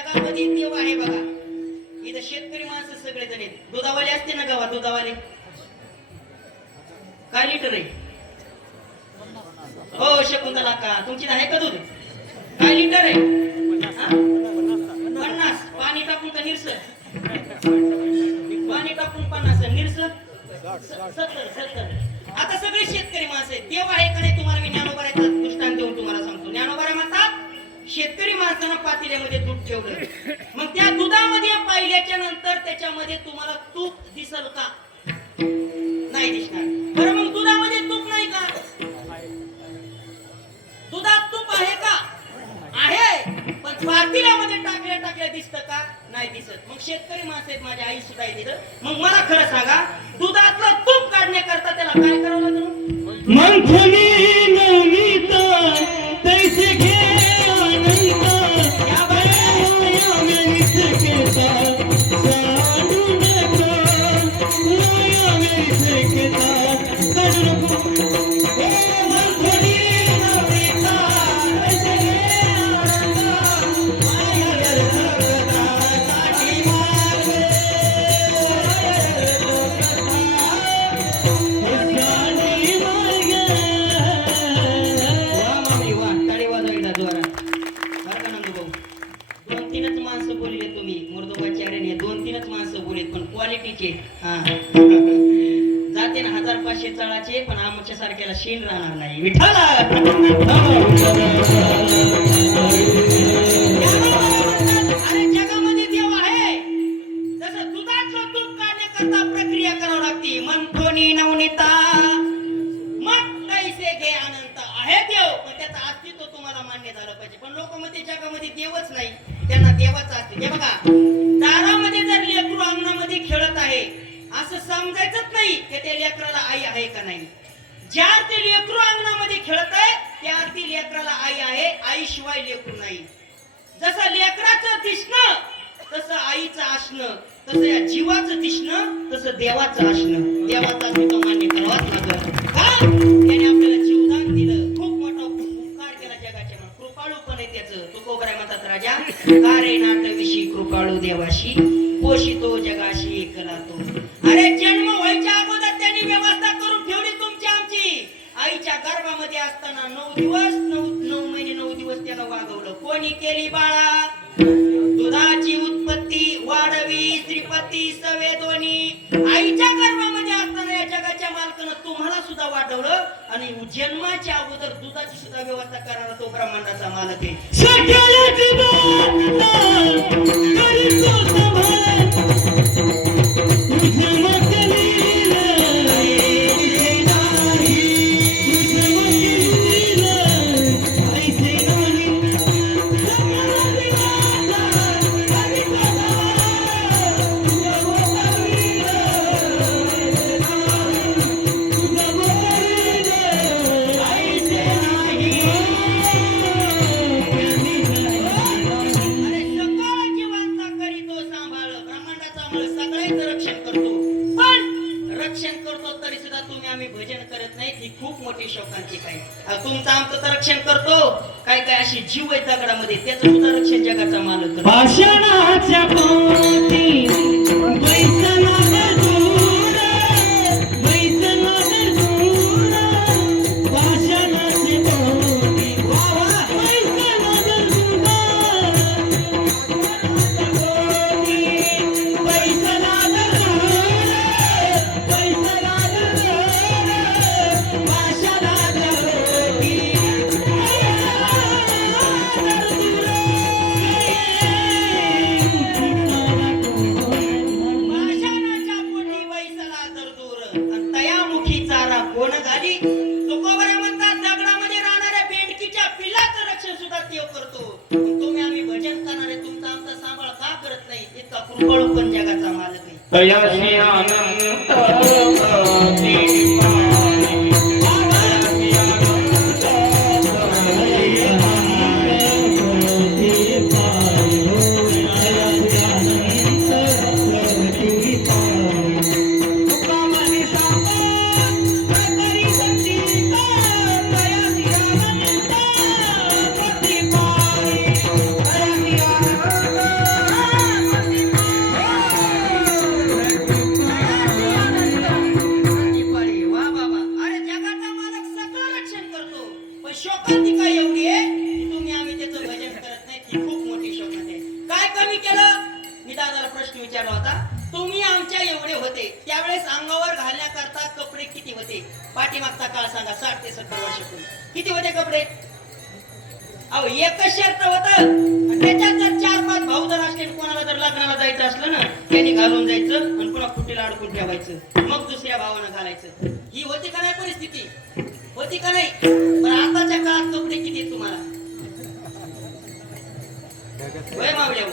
जगामध्ये देव आहे बघा. इथं शेतकरी माणसं सगळेजण आहेत. दुधावाले असते ना गावात, दुधावाले काय लिटर आहे? हो शकुंतला का, तुमची आहे का दूध? काय लिटर आहे? हा? 50. पाणी टाकून का निरस? पाणी टाकून 50, निरस 70. आता सगळे शेतकरी माणसं आहेत. देव आहे का नाही तुम्हाला मी ज्ञानोबाराचा दृष्टांत देऊन तुम्हाला सांगतो. ज्ञानोबारा म्हणतात शेतकरी माणसानं पातेल्यामध्ये दूध ठेवलं, मग त्या दुधामध्ये पाहिल्याच्या नंतर त्याच्यामध्ये तुम्हाला तूप दिसल का? नाही दिसणार. बरं मग दुधामध्ये तूप नाही का? दुधात तूप आहे का? आहे, पण पातेल्यामध्ये टाकल्या दिसतं का? नाही दिसत. मग शेतकरी माणसं आहेत, माझी आई सुद्धा आहे तिथं. मग मला खरं सांगा, दुधातलं तूप काढण्याकरता त्याला काय करावं लागलं? मंथनी नवनीता तैसे घे आनंद या बाया मेरीच केता साडू नको लाया मेरीच केता काढू नको हे मंथनी नवनीता तैसे घे आनंद माया जगता साठी मागे साठी मागे. वा मामी वा, टाळी वाजवायला जोरात. बरं का नंदू भाऊ, 2-3च माणसं बोलले तुम्ही मुर्दोबाचार्याने, 2-3च माणसं बोलले पण क्वालिटीचे. हा जाते ना 1500 चळाचे, पण आमच्या सारख्याला शीन राहणार नाही. विठाला अरे जगामध्ये देव आहे, जसं दुधाचं तूप काढण्याकरता प्रक्रिया करावी लागते. मंथोनी नवनीता मग कैसे घे अनंत आहे देव, पण त्याचं अस्तित्व तुम्हाला मान्य झालं पाहिजे. पण लोक मध्ये जगामध्ये देवच नाही, त्यांना देवाचं अस्तित्व. हे बघा, दारामध्ये जर लेकरू अंगणामध्ये खेळत आहे असं समजायचंच नाही की त्या लेकराला आई आहे का नाही. ज्या ते लेकरू अंगणामध्ये खेळत आहे त्या अर्थी लेकराला आई आहे, आईशिवाय लेकरू नाही. जसं लेकराचं दिसणं तसं आईचं असणं, तसं या जीवाचं दिसणं तसं देवाचं असणं. देवाचा अस्तित्व मान्य करावाच लागलं. का? त्याने आपल्याला जीवदान दिलं, खूप मोठा उपकार केला जगाच्या. कृपाळू पण आहे त्याचं. तुकोबराय म्हणतात, राजा का रे नाटविशी कृपाळू देवाशी पोषितो जगाशी एकला तो. अरे जन्म व्हायच्या अगोदर त्यांनी व्यवस्था करून ठेवली तुमची आमची. आईच्या गर्भामध्ये असताना 9 दिवस 9 महिने 9 दिवस त्यानं वागवलं. कोणी केली बाळा? दुधाची उत्पत्ती वाढवी श्रीपती सवे दोन्ही. आईच्या गर्भामध्ये असताना या जगाच्या मालकानं तुम्हाला सुद्धा वाढवलं, आणि जन्माच्या अगोदर दुधाची सुद्धा व्यवस्था करणारा तो ब्रह्मांडाचा मालक आहे. सगळ्या जीवाला करीतो संभाळ तुझं मत लिहिलं ऐसे नाही, तुझं मत लिहिलं ऐसे नाही. सगळ्या जीवाला करीतो संभाळ तुझं मत लिहिलं ऐसे नाही, तुझं मत लिहिलं ऐसे नाही. अरे सगळ्या जीवांचा करीतो सांभाळ. ब्रह्मांडाचा मालक सगळ्याचं रक्षण करतो, पण रक्षण करतो तरी सुद्धा तुम्ही आम्ही भजन करत नाही. ही खूप मोठी शोकांची काय. तुमचं आमचं तर रक्षण करतो, काय काय अशी जीव आहे दगडामध्ये, त्याचं सुद्धा रक्षण जगाचा मालक करतो. भाषणाच्या पोटी बैसनागर दूर, बैसनागर दूर, भाषणाचे पोटी बैसनागर दूर, बैसनागर दूर, बैसनागर दूर, भाषणाच्या पोटी भाषणाच्या पोटी बैसला तर दूर, आणि तयामुखी चारा कोण घाली. तुकोबराय म्हणतात, दगडामध्ये राहणाऱ्या बेंडकीच्या पिल्लाचं रक्षण सुद्धा देव करतो. पण तुम्ही आम्ही भजन करणारे तुमचा आमचा सांभाळ का करत नाही. इतका कृपळ पण जगाचा मालक आहे. तयाशी अनंत प्रतिपाणी, तयाशी अनंत प्रतिपाणी, तयाशी अनंत प्रतिपाणी. तुकामणी सांगत तरी संचित, तयाशी अनंत प्रतिपाणी, तयाशी अनंत प्रश्न विचारला होता. तुम्ही आमच्या एवढे होते त्यावेळेस अंगावर घालण्याकरता कपडे किती होते? पाठीमागचा काळ सांगा. 60 ते 70 वर्षापूर्वी किती होते कपडे? अहो एकच शर्ट होतं आणि त्याच्यात जर 4-5 भाऊ जर असले, कोणाला जर लग्नाला जायचं असलं ना, त्यांनी घालून जायचं आणि पुन्हा फुटीला अडकून ठेवायचं, मग दुसऱ्या भावानं घालायचं. ही होती का नाही परिस्थिती? होती का नाही? पण आताच्या काळात कपडे किती आहेत तुम्हाला? होय मावल्या,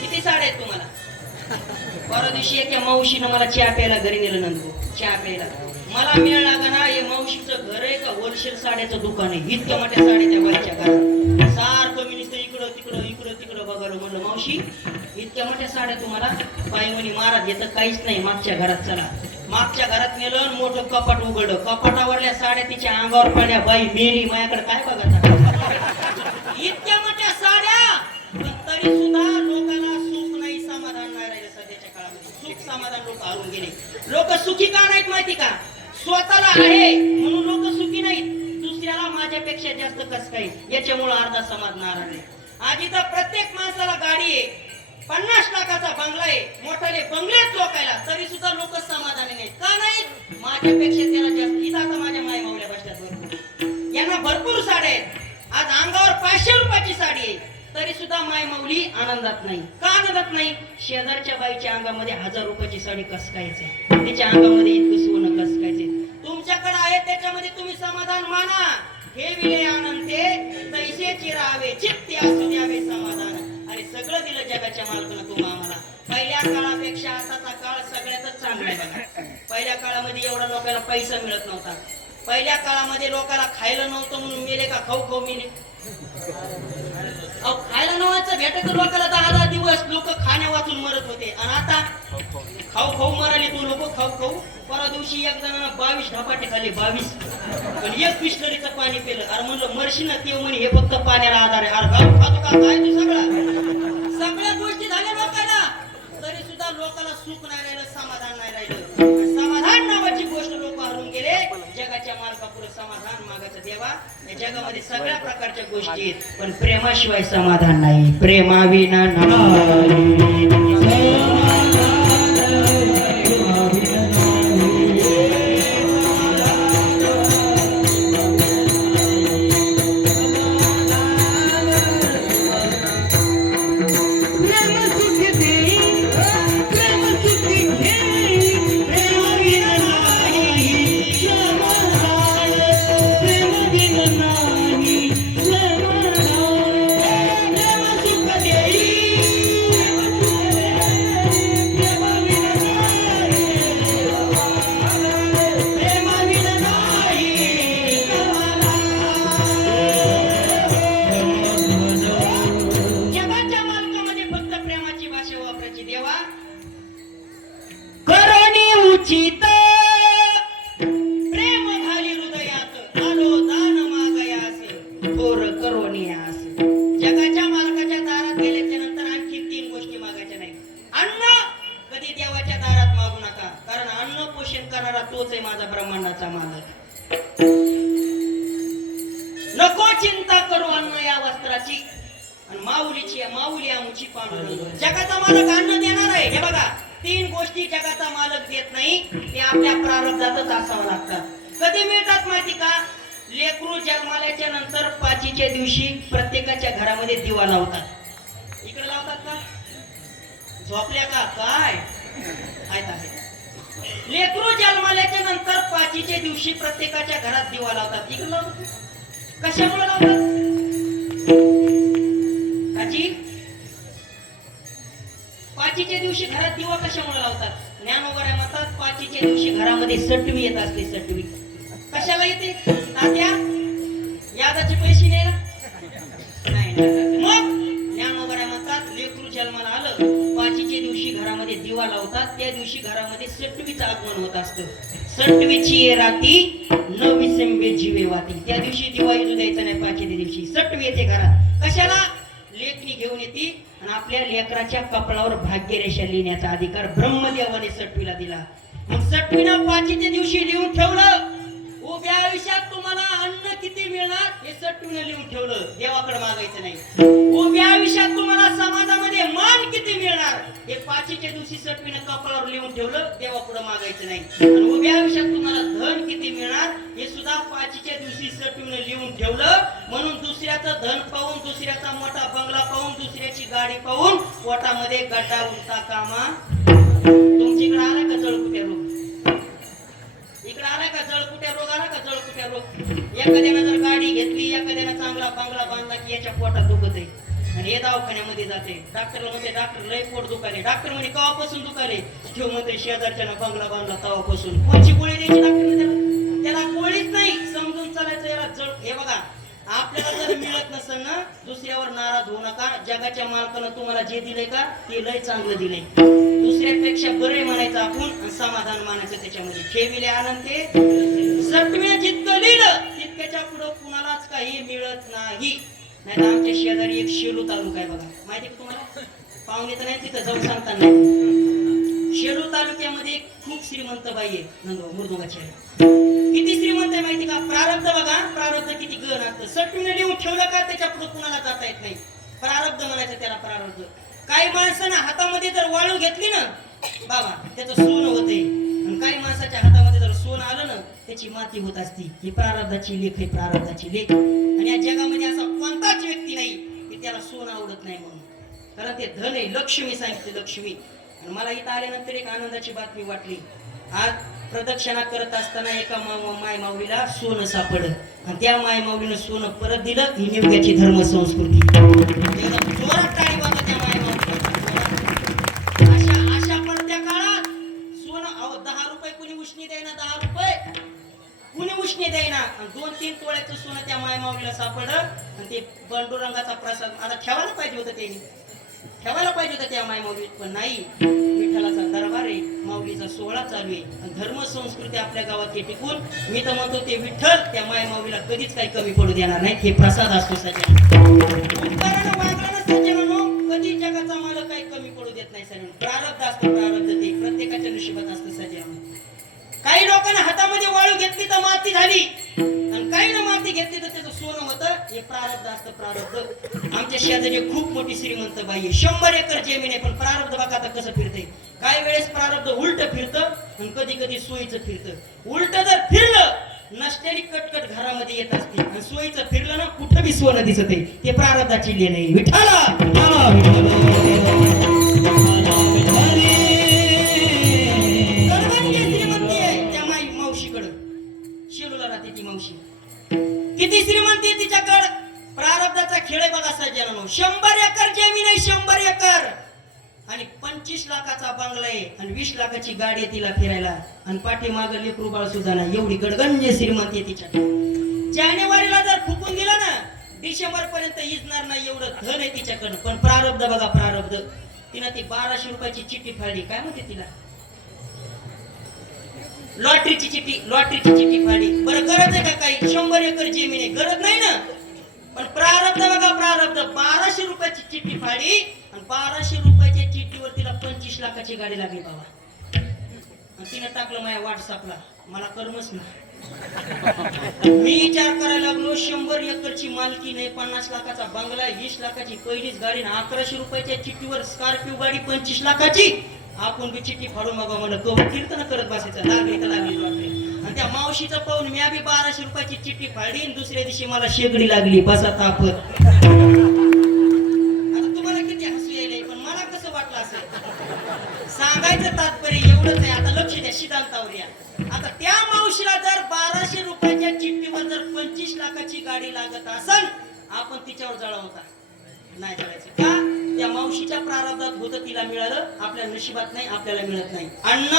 किती साड्या आहेत तुम्हाला? परवा दिवशी एका मावशीनं मला चहा प्यायला घरी नेलं. नंतर चहा प्यायला मला मिळाला का ना, हे मावशीचं घर आहे का होलसेल साड्याचं दुकान आहे. इतक्या मोठ्या साड्या त्या बाईच्या घरात. सारखं मी नुसतं इकडं तिकडं बघायला. म्हणलं मावशी इतक्या मोठ्या साड्या तुम्हाला? बाई म्हणे महाराज येतं काहीच नाही, मागच्या घरात चला. मागच्या घरात नेलं आणि मोठं कपाट उघडलं. कपाटावरल्या साड्या तिच्या अंगावर पडल्या. बाई मेली, माझ्याकडे काय बघा. इतक्या मोठ्या साड्या, पण तरी सुद्धा लोकांना सुख नाही, समाधान नाही राहिलं. सध्याच्या काळामध्ये सुख समाधान लोक हरून गेले. लोक सुखी का नाहीत माहिती का? स्वतःला आहे म्हणून लोक सुखी नाहीत. दुसऱ्याला माझ्यापेक्षा जास्त कस काही, याच्यामुळे अर्धा समाज नाराज आहे. आज इथं प्रत्येक माणसाला गाडी आहे, 50 लाखाचा बंगला आहे, मोठाले बंगलेच लोकायला, तरी सुद्धा लोक समाधानी नाहीत. का नाहीत? माझ्यापेक्षा त्याला जास्त. इथं आता माझ्या माय मावल्या बसतात भरपूर, यांना भरपूर साड्या आहेत. आज अंगावर 500 रुपयाची साडी आहे, तरी सुद्धा माय माऊली आनंदात नाही. का आनंदात नाही? शेजारच्या बाईच्या अंगामध्ये 1000 रुपयाची साडी कसकायचे, तिच्या अंगामध्ये इतकं सोनं कसकायचे. तुमच्याकडे आहे त्याच्यामध्ये तुम्ही समाधान माना. हे विले आनंद ते तैसेची राहावे, चित्ते असू द्यावे समाधान. आणि सगळं दिलं जगाच्या मालकानं तुम्ही आम्हाला. पहिल्या काळापेक्षा आताचा काळ सगळ्यातच चांगला आहे बघा. पहिल्या काळामध्ये एवढा लोकांना पैसा मिळत नव्हता. पहिल्या काळामध्ये लोकांना खायला नव्हतं म्हणून मेले का खाऊ मेले. अहो खायला नव्हायचं भेटत लोकांना 10-10 दिवस लोक खाण्या वाचून मरत होते. आणि आता खाऊ मराले तू लोक खाऊ. परवा दिवशी एक जणांना 22 धपाटे खाल्ले, 22, पण 1 बिस्लरीचं पाणी पिलं. अरे म्हणलं मरशी ना ते म्हणे हे फक्त पाण्याला आधार आहे. अरे खातो का काय तू? सगळ्या गोष्टी झाल्या लोकांना, तरी सुद्धा लोकांना सुख नाही राहिलं, समाधान नाही राहिलं. समाधान नावाची गोष्ट लोक हरून गेले. जगाच्या मालकापुढे समाधान मागायचं. देवा या जगामध्ये सगळ्या प्रकारच्या गोष्टी आहेत, पण प्रेमाशिवाय समाधान नाही. प्रेमाविना उचित प्रेम घाली हृदयात, आलो दान मागयास, थोर करोनियास. जगाच्या मालकाच्या दारात गेल्याच्या नंतर आणखी 3 गोष्टी मागायच्या नाही. अन्न कधी देवाच्या दारात मागू नका, कारण अन्न पोषण करणारा तोच आहे माझा ब्रह्मांडाचा मालक. नको चिंता करू अन्न या वस्त्राची, आणि माऊली आमुची पांडुरंग. जगाचा मालक अन्न देणार आहे. हे बघा 3 गोष्टी जगाचा मालक देत नाही, ते आपल्या प्रारब्धातच असावं लागतात. कधी मिळतात माहिती का? लेकरू जन्माल्याच्या नंतर 5च्या दिवशी प्रत्येकाच्या घरामध्ये दिवा लावतात. इकडे लावतात का? झोपल्या का काय? लेकरू जन्माल्याच्या नंतर 5च्या दिवशी प्रत्येकाच्या घरात दिवा लावतात. इकडे लावतात. कशामुळे लावतात? काची 5च्या दिवशी घरात दिवा कशामुळे लावतात? ज्ञानोबा म्हणतात 5च्या दिवशी घरामध्ये सटवी येत असते. सटवी कशाला येते? तात्या यादाचे पैसे नाही ना. मग ज्ञानोबा म्हणतात लेकरू जन्माला आलं 5च्या दिवशी घरामध्ये दिवा लावतात. त्या दिवशी घरामध्ये सटवीचं आगमन होत असतं. सटवीची राती 9 विसंबे जीवे वाती. त्या दिवशी दिवा येऊ द्यायचा नाही. 5च्या दिवशी सटवी येते घरात. कशाला? लेखनी घेऊन येते आणि आपल्या लेकराच्या कपाळावर भाग्यरेषा लिहिण्याचा अधिकार ब्रह्मदेवाने सटवीला दिला. मग सटवीनं 5च्या दिवशी लिहून ठेवलं. उभ्या आयुष्यात तुम्हाला अन्न किती मिळणार हे सटवीनं लिहून ठेवलं. देवाकडे मागायचं नाही. उभ्या आयुष्यात तुम्हाला समाजामध्ये मान किती मिळणार हे 5 पाचीच्या दिवशी सटवीनं कपाळावर लिहून ठेवलं देवा पुढे मागायचं नाही. आणि उभ्या आयुष्यात तुम्हाला धन किती मिळणार हे सुद्धा पाचीच्या दिवशी सटवीनं लिहून ठेवलं. म्हणून दुसऱ्याचं धन पाहून, दुसऱ्याचा मोठा बंगला पाहून, दुसऱ्याची गाडी पाहून पोटामध्ये गड्डा उठता कामा. तुमच्याकडे आला का जळकुट्या रोग? इकडे आला का जळकुट्या रोग? आला का जळकुट्या रोग? एखाद्यानं जर गाडी घेतली, एखाद्यानं चांगला बंगला बांधला की याच्या पोटात दुखत आहे आणि हे दवाखान्यामध्ये जाते. डॉक्टरला म्हणते डॉक्टर लय पोट दुखाले. डॉक्टर म्हणे केव्हापासून दुखाले? ठेव म्हणते शेजारच्यानं बंगला बांधला तेव्हापासून. कोणची गोळी द्यायची डॉक्टर? त्याला गोळीच नाही. समजून चालायचं याला जळ. हे बघा, आपल्याला जर मिळत नसेल ना दुसऱ्यावर नाराज होऊ नका. जगाच्या मालकानं तुम्हाला जे दिले का ते लय चांगलं दिले. दुसऱ्यापेक्षा बरे म्हणायचं आपण आणि समाधान मानायचं त्याच्यामध्ये. ठेविले आनंद ते सटवे जितकं लिहिलं तितक्याच्या पुढं कुणालाच काही मिळत नाही. नाही तर आमच्या शेजारी एक शेलू तालुका आहे बघा, माहिती का तुम्हाला? पाहुणे तर नाही तिथं जाऊन सांगता नाही. शेलू तालुक्यामध्ये खूप श्रीमंत बाई आहे मृदुंगाची. किती श्रीमंत आहे माहिती का? प्रारब्ध बघा, प्रारब्ध किती गहन असतं. सटवीने लिहून ठेवलं का त्याच्या पुढे कुणाला जाता येत नाही. प्रारब्ध म्हणायचं त्याला, प्रारब्ध. काही माणसानं हातामध्ये जर वाळू घेतली ना बाबा त्याचं सोनं होते, आणि काही माणसाच्या हातामध्ये जर सोनं आलं ना त्याची माती होत असती. ही प्रारब्धाची लेख आहे, प्रारब्धाची लेख. आणि या जगामध्ये असा कोणताच व्यक्ती नाही की त्याला सोनं आवडत नाही म्हणून. कारण ते धन आहे, लक्ष्मी सांगितले, लक्ष्मी. आणि मला इथं आल्यानंतर एक आनंदाची बातमी वाटली. आज प्रदक्षिणा करत असताना एका माय माऊलीला सोनं सापडलं आणि त्या माय माऊलीनं सोनं परत दिलं. ही निवड्याची धर्म संस्कृती. जोरात टाळी वाजवा त्या माय माऊलीला. अशा पडत्या काळात सोनं 10 रुपये कुणी उष्णी द्यायना, 10 रुपये कुणी उष्णी द्यायना. 2-3 तोळ्याचं सोनं त्या माय माऊलीला सापडलं. आणि ते पांडुरंगाचा प्रसाद आता ठेवायला पाहिजे होतं, त्यांनी ठेवायला पाहिजे होतं त्या माय माऊली, पण नाही. विठ्ठलाचा दरबार आहे, माऊलीचा सोहळा चालू आहे आणि धर्म संस्कृती आपल्या गावात टिकून. मी तर म्हणतो ते विठ्ठल त्या माय माऊलीला कधीच काही कमी पडू देणार नाही. हे प्रसाद असतो सज्जनानं वागला ना सज्जनानो, कधी जगाचा मालक काही कमी पडू देत नाही सज्जन. प्रारब्ध असतं, प्रारब्ध ते प्रत्येकाच्या नशिबात असतं सज्जनानो. काही लोकांना हातामध्ये वाळू घेतली तर माती झाली आणि काही ना माती घेतली तर त्याचं सोनं होतं. हे प्रारब्ध असतं, प्रारब्ध. आमच्या शेजारी खूप मोठी श्रीमंत बाई आहे, 100 एकर जमीन आहे, पण प्रारब्ध बघा आता कसं फिरतंय. काही वेळेस प्रारब्ध उलट फिरतं आणि कधी कधी सोयीचं फिरतं. उलट जर फिरलं नसलेली कटकट घरामध्ये येत असते आणि सोयीचं फिरलं ना कुठं बी सोनं दिसत आहे. ते प्रारब्धाची लेण आहे. विठ्ठला शेलूला राहते ती मावशी. किती श्रीमंती आहे तिच्याकडे. प्रारब्धाचा खेळ बघा सज्जनानो. 100 एकर जमीन आहे, 100 एकर. आणि 25 लाखाचा बंगला आहे आणि 20 लाखाची गाडी आहे तिला फिरायला. आणि पाठीमाग लेकरू बाळ सुद्धा नाही. एवढी गडगंज श्रीमंती आहे तिच्याकडे. जानेवारीला जर फुकून दिला ना डिसेंबर पर्यंत इजणार नाही एवढं धन आहे तिच्याकडं. पण प्रारब्ध बघा, प्रारब्ध. तिनं ती 1200 रुपयाची चिठ्ठी फाडली. काय म्हणते तिला? लॉटरीची चिठ्ठी फाडली. बरं गरज आहे का काही? 100 एकर जमीन आहे, गरज नाही ना. पण प्रारब्ध बघा, प्रारब्ध. 1200 रुपयाची चिठ्ठी फाडली आणि 1200 रुपयाच्या चिठ्ठीवर तिला 25 लाखाची गाडी लागली बाबा. आणि तिने टाकलं माझ्या व्हॉट्सअपला. मला करमच ना. मी विचार करायला लागलो, 100 एकरची मालकी नाही, 50 लाखाचा बंगला, 20 लाखाची पहिलीच गाडी, 1100 रुपयाच्या चिठ्ठीवर स्कॉर्पिओ गाडी 25 लाखाची. आपण बी चिठ्ठी फाडून बघा म्हणलं, कीर्तन करत बसायचं. लागली तर लागली लॉटरी. आणि त्या मावशीचं पाहून मी बी 1200 रुपयाची चिठ्ठी फाडली आणि दुसऱ्या दिवशी मला शेगडी लागली. बसा तापत. आता तुम्हाला किती हसू यायलंय, पण मला कसं वाटलं असेल सांगायचं तात्पर्य एवढंच आहे. आता लक्ष द्या सिद्धांतावर या. आता त्या मावशीला जर 1200 रुपयाच्या चिठ्ठीवर जर 25 लाखाची गाडी लागत असेल, आपण तिच्यावर जळा होता नाही जळायचं का? त्या मावशीच्या प्रारब्धात होतं, तिला मिळालं. आपल्या नशिबात नाही, आपल्याला मिळत नाही. अन्न,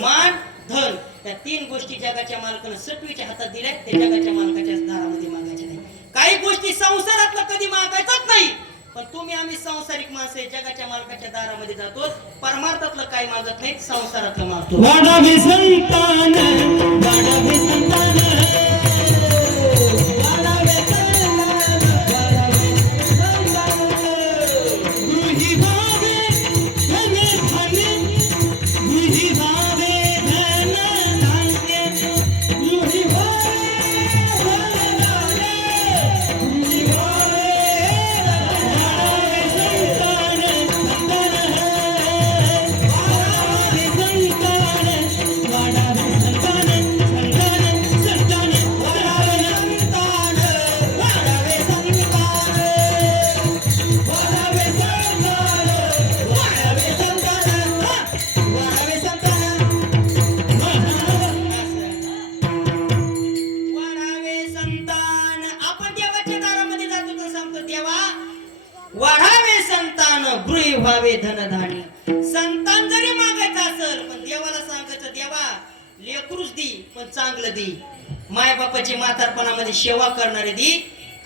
मान, धन, या 3 गोष्टी जगाच्या मालकानं सटवीच्या हातात दिल्या. ते जगाच्या मालकाच्या दारामध्ये मागायच्या नाही. काही गोष्टी संसारातलं कधी मागायचाच नाही. पण तुम्ही आम्ही सांसारिक माणसं जगाच्या मालकाच्या दारामध्ये जातो. परमार्थातलं काही मागत नाही, संसारातलं मागतो. वाढावे संतान, वाढावे संतान, वाढावे संतान, वाढावे संतान. गुही भावे धन धान्य, गुही भावे धन धान्य, गुही भावे धन धान्य, गुही भावे वाढावे संतान, संतान है. संतान जरी मागायचं असेल पण देवाला सांगायचं देवा लेकरूच दी पण चांगलं दी, माय बापाची म्हातारपणामध्ये सेवा करणारे दी.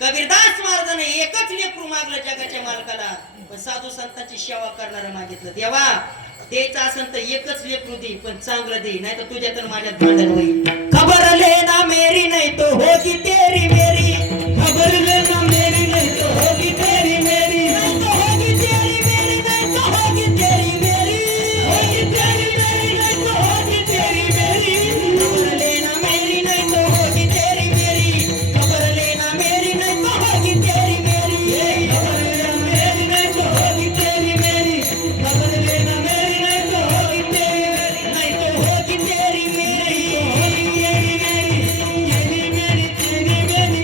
कबीरदास महाराजांनी एकच लेकरू मागलं जगाच्या मालकाला, पण साधू संतांची सेवा करणारं मागितलं. देवा द्यायचं असेल तर एकच लेकरू दे पण चांगलं दे, नाही तर तुझ्या तर माझ्यात भांडण होईल. खबर लेना मेरी नहीं तो होगी तेरी मेरी, खबर लेना मेरी नहीं तो होगी तेरी मेरी, नहीं तो होगी तेरी मेरी, नहीं तो होगी तेरी मेरी, होगी तेरी मेरी, नहीं तो होगी तेरी मेरी. खबर लेना मेरी नहीं तो होगी तेरी मेरी, खबर लेना मेरी नहीं तो होगी तेरी मेरी, खबर लेना मेरी नहीं तो होगी तेरी मेरी, खबर लेना मेरी नहीं तो होगी तेरी मेरी, नहीं तो होगी तेरी मेरी, होगी तेरी मेरी, तेरी मेरी, तेरी मेरी.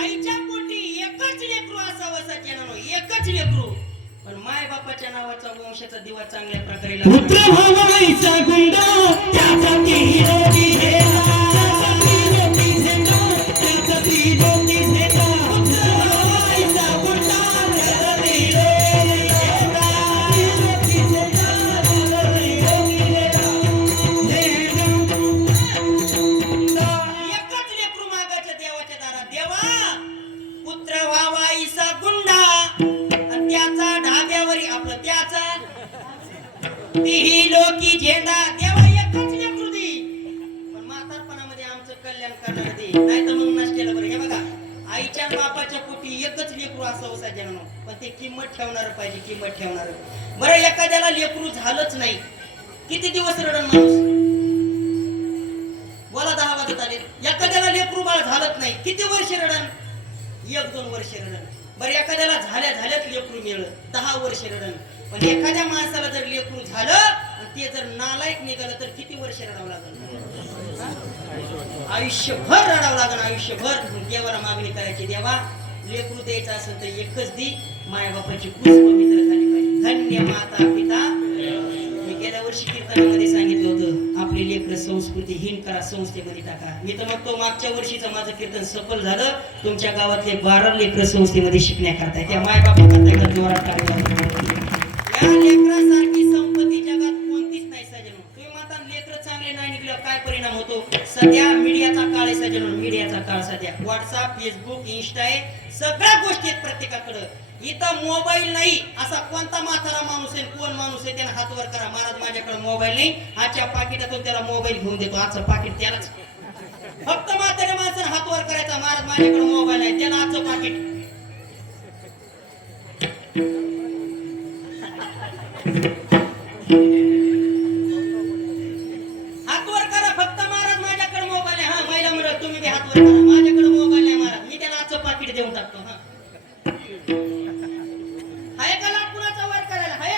आईच्या पोटी एकच लेकरू असावं सज्जनानो, एकच लेकरू, पण माय बापाच्या नावाचा वंशाचा दिवा चांगल्या प्रकारे लावला. पुत्र भावाईचा गुंडा त्याचा त्रिलोकी झेंडा, त्याचा त्रिलोकी झेंडा, त्याचा त्रिलोकी झेंडा. पुत्र भावाईचा गुंडा त्याचा त्रिलोकी झेंडा, त्रिलोकी झेंडा, त्याचा त्रिलोकी झेंडा. एकच लेकरू मागायचं देवाच्या दारात. देवा पुत्र व्हावा ईसा गुंडा आणि त्याचा ढाब्यावरी आपलं त्याचा तीही लोकी झेंडा. देवा एकच लेकरू दे पण म्हातारपणामध्ये आमचं कल्याण करणार दे, नाही तर मग नसलेलं बरं. हे बघा आईच्या आणि बापाच्या पोटी एकच लेकरू असावं सज्जनानो, पण ते किंमत ठेवणार पाहिजे, किंमत ठेवणार. बरं एखाद्याला लेकरू झालंच नाही, किती दिवस रडण माणूस? बोला 10 वाजत आले. एखाद्याला लेकरू बाळ झालंच नाही, किती वर्ष रडण? 1-2 वर्ष रडण. बरं एखाद्याला झाल्यात लेकरू मिळलं 10 वर्ष रडण. पण एखाद्या माणसाला जर लेकरू झालं आणि ते जर नालायक निघालं तर किती वर्ष रडावं लागलं? आयुष्यभर रडावं लागलं, आयुष्यभर. देवाला मागणी करायची, देवा लेकरू द्यायचं असेल तर एकच दी, माया बापाची कुस पवित्र झाली पाहिजे. धन्य माता पिता. मी गेल्या वर्षी कीर्तनामध्ये सांगितलं होतं आपली लेकर संस्कृती हीन करा, संस्थेमध्ये टाका. मी तर म्हणतो मागच्या वर्षीचं माझं कीर्तन सफल झालं. तुमच्या गावातले 12 लेकर संस्थेमध्ये शिकण्याकरता त्या माय बापाकरता जोरात टाकलं. या लेकरासारखी संपत्ती जगात कोणतीच नाही सजनो. तुम्ही म्हणता लेकर चांगले नाही निघलं काय परिणाम होतो? सध्या मीडियाचा काळ आहे सजनो, मीडियाचा काळ सध्या. व्हॉट्सअप, फेसबुक, इंस्टा आहे, सगळ्या गोष्टी आहेत प्रत्येकाकडे. इथं मोबाईल नाही असा कोणता म्हातारा माणूस आहे, कोण माणूस आहे त्याने हात वर करा, महाराज माझ्याकडे मोबाईल नाही. आजच्या पाकिटातून त्याला मोबाईल घेऊन देतो, आजचं पाकिट त्यालाच. फक्त म्हाताऱ्या माणसाने हात वर करायचा, महाराज माझ्याकडे मोबाईल नाही, त्याला आजचं पाकिट. हात वर करा फक्त, महाराज माझ्याकडे मोबाईल आहे. हा महिला म्हणत तुम्ही बी हात वर करा, माझ्याकडे मोबाईल नाही महाराज, मी त्याला आजचं पाकिट देऊन टाकतो. हा हाय का लाट कुणाचा वर करायला? हाय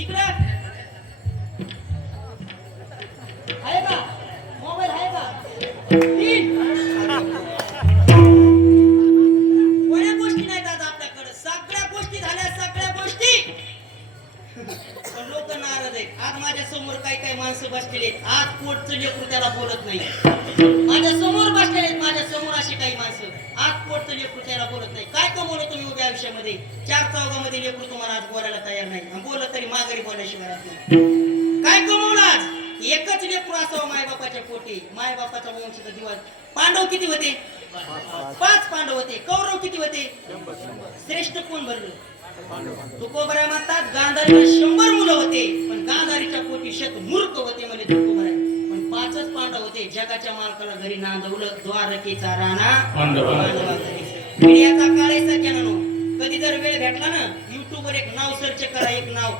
इकडं हाय का मोबाईल? हाय का? कोण्या गोष्टी नाहीत आज आपल्याकडे, सगळ्या गोष्टी झाल्या, सगळ्या गोष्टी. पण लोक नाराज आहेत. आज माझ्या समोर काही माणसं बसलेले आहेत, आज पोटचं लेकरू त्याला बोलत नाही. माझ्या समोर बसलेले आहेत, माझ्या समोर अशी काही माणसं, आज पोटचं लेकरू त्याला बोलत नाही. काय कमवलं तुम्ही उभ्या आयुष्यामध्ये? 4 चौघामध्ये लेकरू तुम्हाला आज बोलायला तयार नाही, बोलत तरी माघारी बोलल्याशिवाय राहत नाही. काय कमवलं आज? एकच लेकरू असावं माय बापाच्या पोटी, माय बापाचा वंशाचा दिवस. पांडव किती होते? 5 पांडव होते. कौरव किती होते? श्रेष्ठ कोण भरलं? तुकोबरा म्हणतात गांधारीला 100 मुलं होते, पण गांधारीच्या पोटी मूर्ख होते म्हणजे तुकोबरा. पण 5च पांडव होते. जगाच्या मालकाला घरी नांदवलं, द्वारकेचा राणा मीडियाचा काळ आहे सज्जनानो. कधी जर वेळ भेटला ना, युट्यूबवर एक नाव सर्च करा, एक नाव,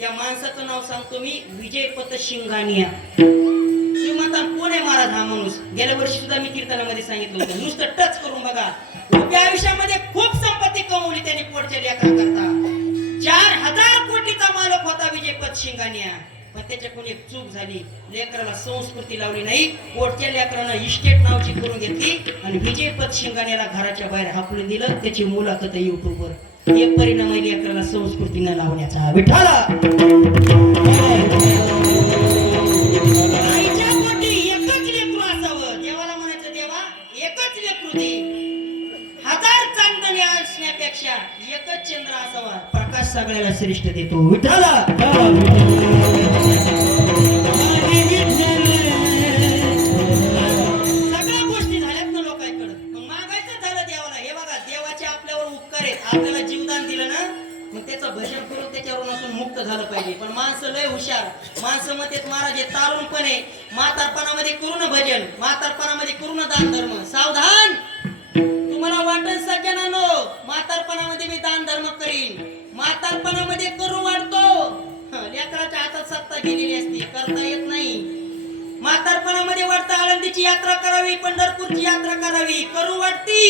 या माणसाचं नाव सांगतो मी, विजयपत शिंगानिया. तुम्ही म्हणता कोण आहे महाराज हा माणूस? गेल्या वर्षी सुद्धा मी कीर्तनामध्ये सांगितलं होतं, नुसतं टच करून बघा. उभ्या आयुष्यामध्ये खूप संपत्ती कमवली त्याने पोटच्या लेकराकरता. 4000 कोटीचा मालक होता विजयपत शिंगानिया. पण त्याच्याकडून एक चूक झाली, लेकराला संस्कृती लावली नाही. पोटच्या लेकरानं इस्टेट नावची करून घेतली आणि विजयपत शिंगानियाला घराच्या बाहेर हाकलून दिलं. त्याची मुलाखत आहे युट्यूबवर. हे परिणाम आहे लेकराला संस्कृती न लावण्याचा. विठ्ठला आईच्या पोटी एकच लेकरू असावं. देवाला म्हणायचं देवा एकच लेकरू दे. 1000 चांदणे असण्यापेक्षा एकच चंद्र असावा. प्रकाश सगळ्याला श्रेष्ठ देतो विठ्ठला. सगळ्या गोष्टी झाल्यात ना लोकांकडे, मग मागायचं झालं देवाला. हे बघा, देवाचे आपल्यावर उपकार आहेत. आपल्याला जीवदान दिलं ना, मग त्याचं भजन करून त्याच्यावरून आपण मुक्त झालं पाहिजे. पण माणसं लय हुशार, माणसं म्हणतात महाराज हे तारुणपणे म्हातारपणामध्ये करू ना भजन, म्हातारपणामध्ये करू ना दान धर्म. सावधान, तुम्हाला वाटण सज्जनानो, म्हातारपणामध्ये मी दान धर्म करीन, म्हातारपणामध्ये करू वाटतो. लेकराच्या हातात सत्ता गेलेली असते, करता येत नाही. म्हातारपणामध्ये वाटतं आळंदीची यात्रा करावी, पंढरपूरची यात्रा करावी, करू वाटती,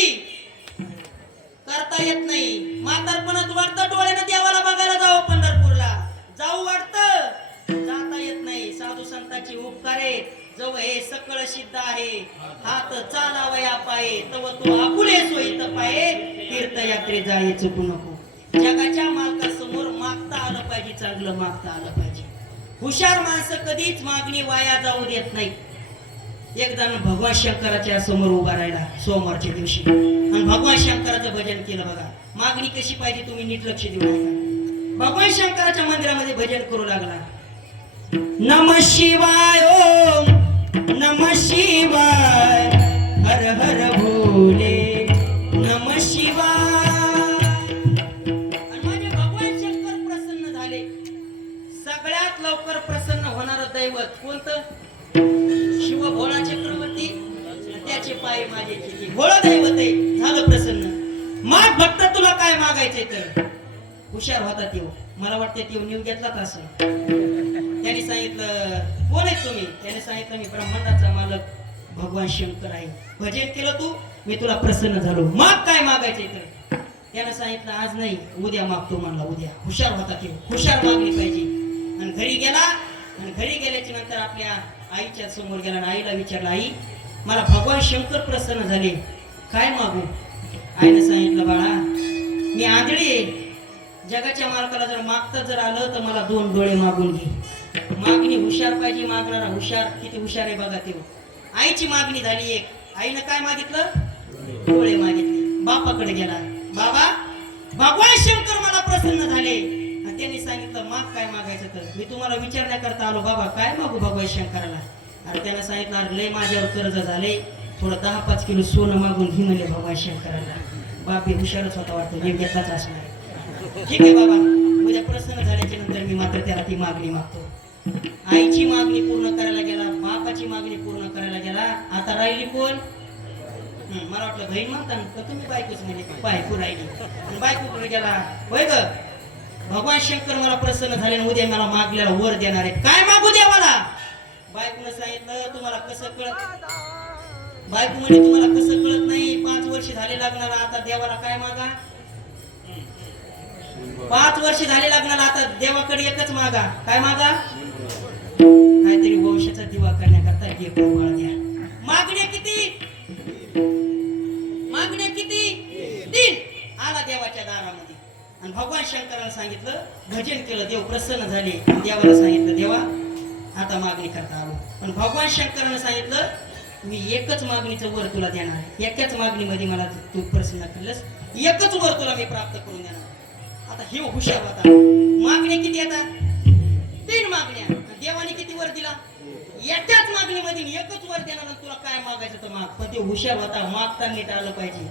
करता येत नाही. म्हातारपणात वाटतं डोळ्यानं देवाला बघायला जावं, पंढरपूरला जाऊ वाटतं, जाता येत नाही. साधू संतांची उपकार आहेत, जव हे सकळ सिद्ध आहे. हात चालावया पाये, तव तो आपुले सोयीत पाये, तीर्थयात्रे जाळे चुकू नको. जगाच्या मालकासमोर मागता आलं पाहिजे, चांगलं मागता आलं पाहिजे. हुशार माणसं कधीच मागणी वाया जाऊ देत नाही. एकदा भगवान शंकराच्या समोर उभा राहिला सोमवारच्या दिवशी, आणि भगवान शंकराचं भजन केलं. बघा मागणी कशी पाहिजे, तुम्ही नीट लक्ष देऊ नका. भगवान शंकराच्या मंदिरामध्ये भजन करू लागला. नमः शिवाय, ओम नमः शिवाय, हर हर भोले, नमः शिवाय. आणि माझे भगवान शंकर प्रसन्न झाले. सगळ्यात लवकर प्रसन्न होणारं दैवत कोणतं? शिव भोळा चक्रवर्ती, त्याचे पाय माझे केले. भोळा दैवत आहे, झालं प्रसन्न. माग भक्त तुला काय मागायचंय तर. हुशार होता त्यो, मला वाटतं त्यो न्यू घेतला असं. त्याने सांगितलं कोण आहे तुम्ही? त्याने सांगितलं मी ब्रह्मांडाचा मालक भगवान शंकर आहे. भजन केलं तू, मी तुला प्रसन्न झालो. माग काय मागायचंय तर. त्यानं सांगितलं आज नाही, उद्या मागतो म्हणला. उद्या. हुशार होता त्यो, हुशार मागली पाहिजे. आणि घरी गेला, आणि घरी गेल्याच्या नंतर आपल्या आईच्या समोर गेला आणि आईला विचारलं, आई मला भगवान शंकर प्रसन्न झाले, काय मागू? आईने सांगितलं बाळा मी आंधळी आहे, जगाच्या मालकाला जर मागता जर आलं तर मला 2 डोळे मागून घे. मागणी हुशार पाहिजे, मागणारा हुशार. किती हुशार आहे बघा ते. आईची मागणी झाली एक, आईनं काय मागितलं? डोळे मागितले. बापाकडे गेला, बाबा भगवान शंकर मला प्रसन्न झाले. आणि त्यांनी सांगितलं माग काय मागायचं तर. मी तुम्हाला विचारण्याकरता आलो बाबा, काय मागू भगवान शंकराला? अरे त्यानं सांगितलं अरे लय माझ्यावर कर्ज झाले, थोडं 10-5 किलो सोनं मागून घे म्हणले भगवान शंकराला. बाप हे हुशारच होता वाटतं, मी घेतलाच असणार. ठीक आहे बाबा, उद्या प्रसन्न झाल्याच्या नंतर मी मात्र त्याला ती मागणी मागतो. आईची मागणी पूर्ण करायला गेला, बापाची मागणी पूर्ण करायला गेला. आता राहिली कोण? मला वाटलं बहीण म्हणता का तुम्ही? बायकोच म्हणजे बायको राहिली. बायकोकडे गेला, होय ग भगवान शंकर मला प्रसन्न झाले, उद्या मला मागलेला वर देणार आहे, काय मागू द्या मला? बायकोनं सांगितलं तुम्हाला कसं कळत? बायको म्हणजे तुम्हाला कसं कळत नाही? 5 वर्ष झाले लग्नाला, आता देवाला काय मागा? 5 वर्ष झाले लग्नाला, आता देवाकडे एकच मागा. काय मागा? काहीतरी वंशाचा दिवा करण्याकरता एक बाळ द्या. मागण्या किती? मागण्या किती? 3. आला देवाच्या दारामध्ये आणि भगवान शंकराला सांगितलं, भजन केलं, देव प्रसन्न झाले. देवाला सांगितलं देवा आता मागणी करता आलो. पण भगवान शंकरानं सांगितलं मी एकच मागणीचं वर तुला देणार, एकाच मागणीमध्ये मला तू प्रसन्न केलंस, एकच वर तुला मी प्राप्त करून देणार. आता हे हुशार होता. मागण्या किती येतात? 3 मागण्या. देवाने किती वर दिला? एकाच मागणीमध्ये एकच वर देणार. तुला काय मागायचं तर माग. पण ते हुशार होता, मागता नीट आलं पाहिजे.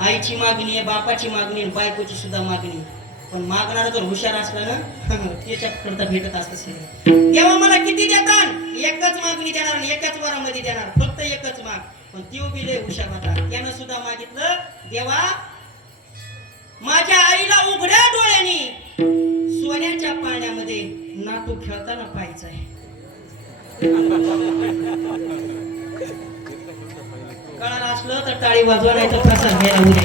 आईची मागणी आहे, बापाची मागणी आहे, बायकोची सुद्धा मागणी. पण मागणारा जर हुशार असला ना त्याच्याकरता भेटत असतं सगळं. देवा मला किती देतात? एकच मागणी देणार आणि एकाच वरामध्ये देणार, फक्त एकच माग. पण त्यो बी लय हुशार होता, त्यानं सुद्धा मागितलं देवा माझ्या आईला उघड्या डोळ्यांनी सोन्याच्या पाण्यामध्ये नातू खेळताना पाहायचंय. कळालं असलं तर टाळी वाजवा, नाही तर प्रसाद घ्यायला उद्या.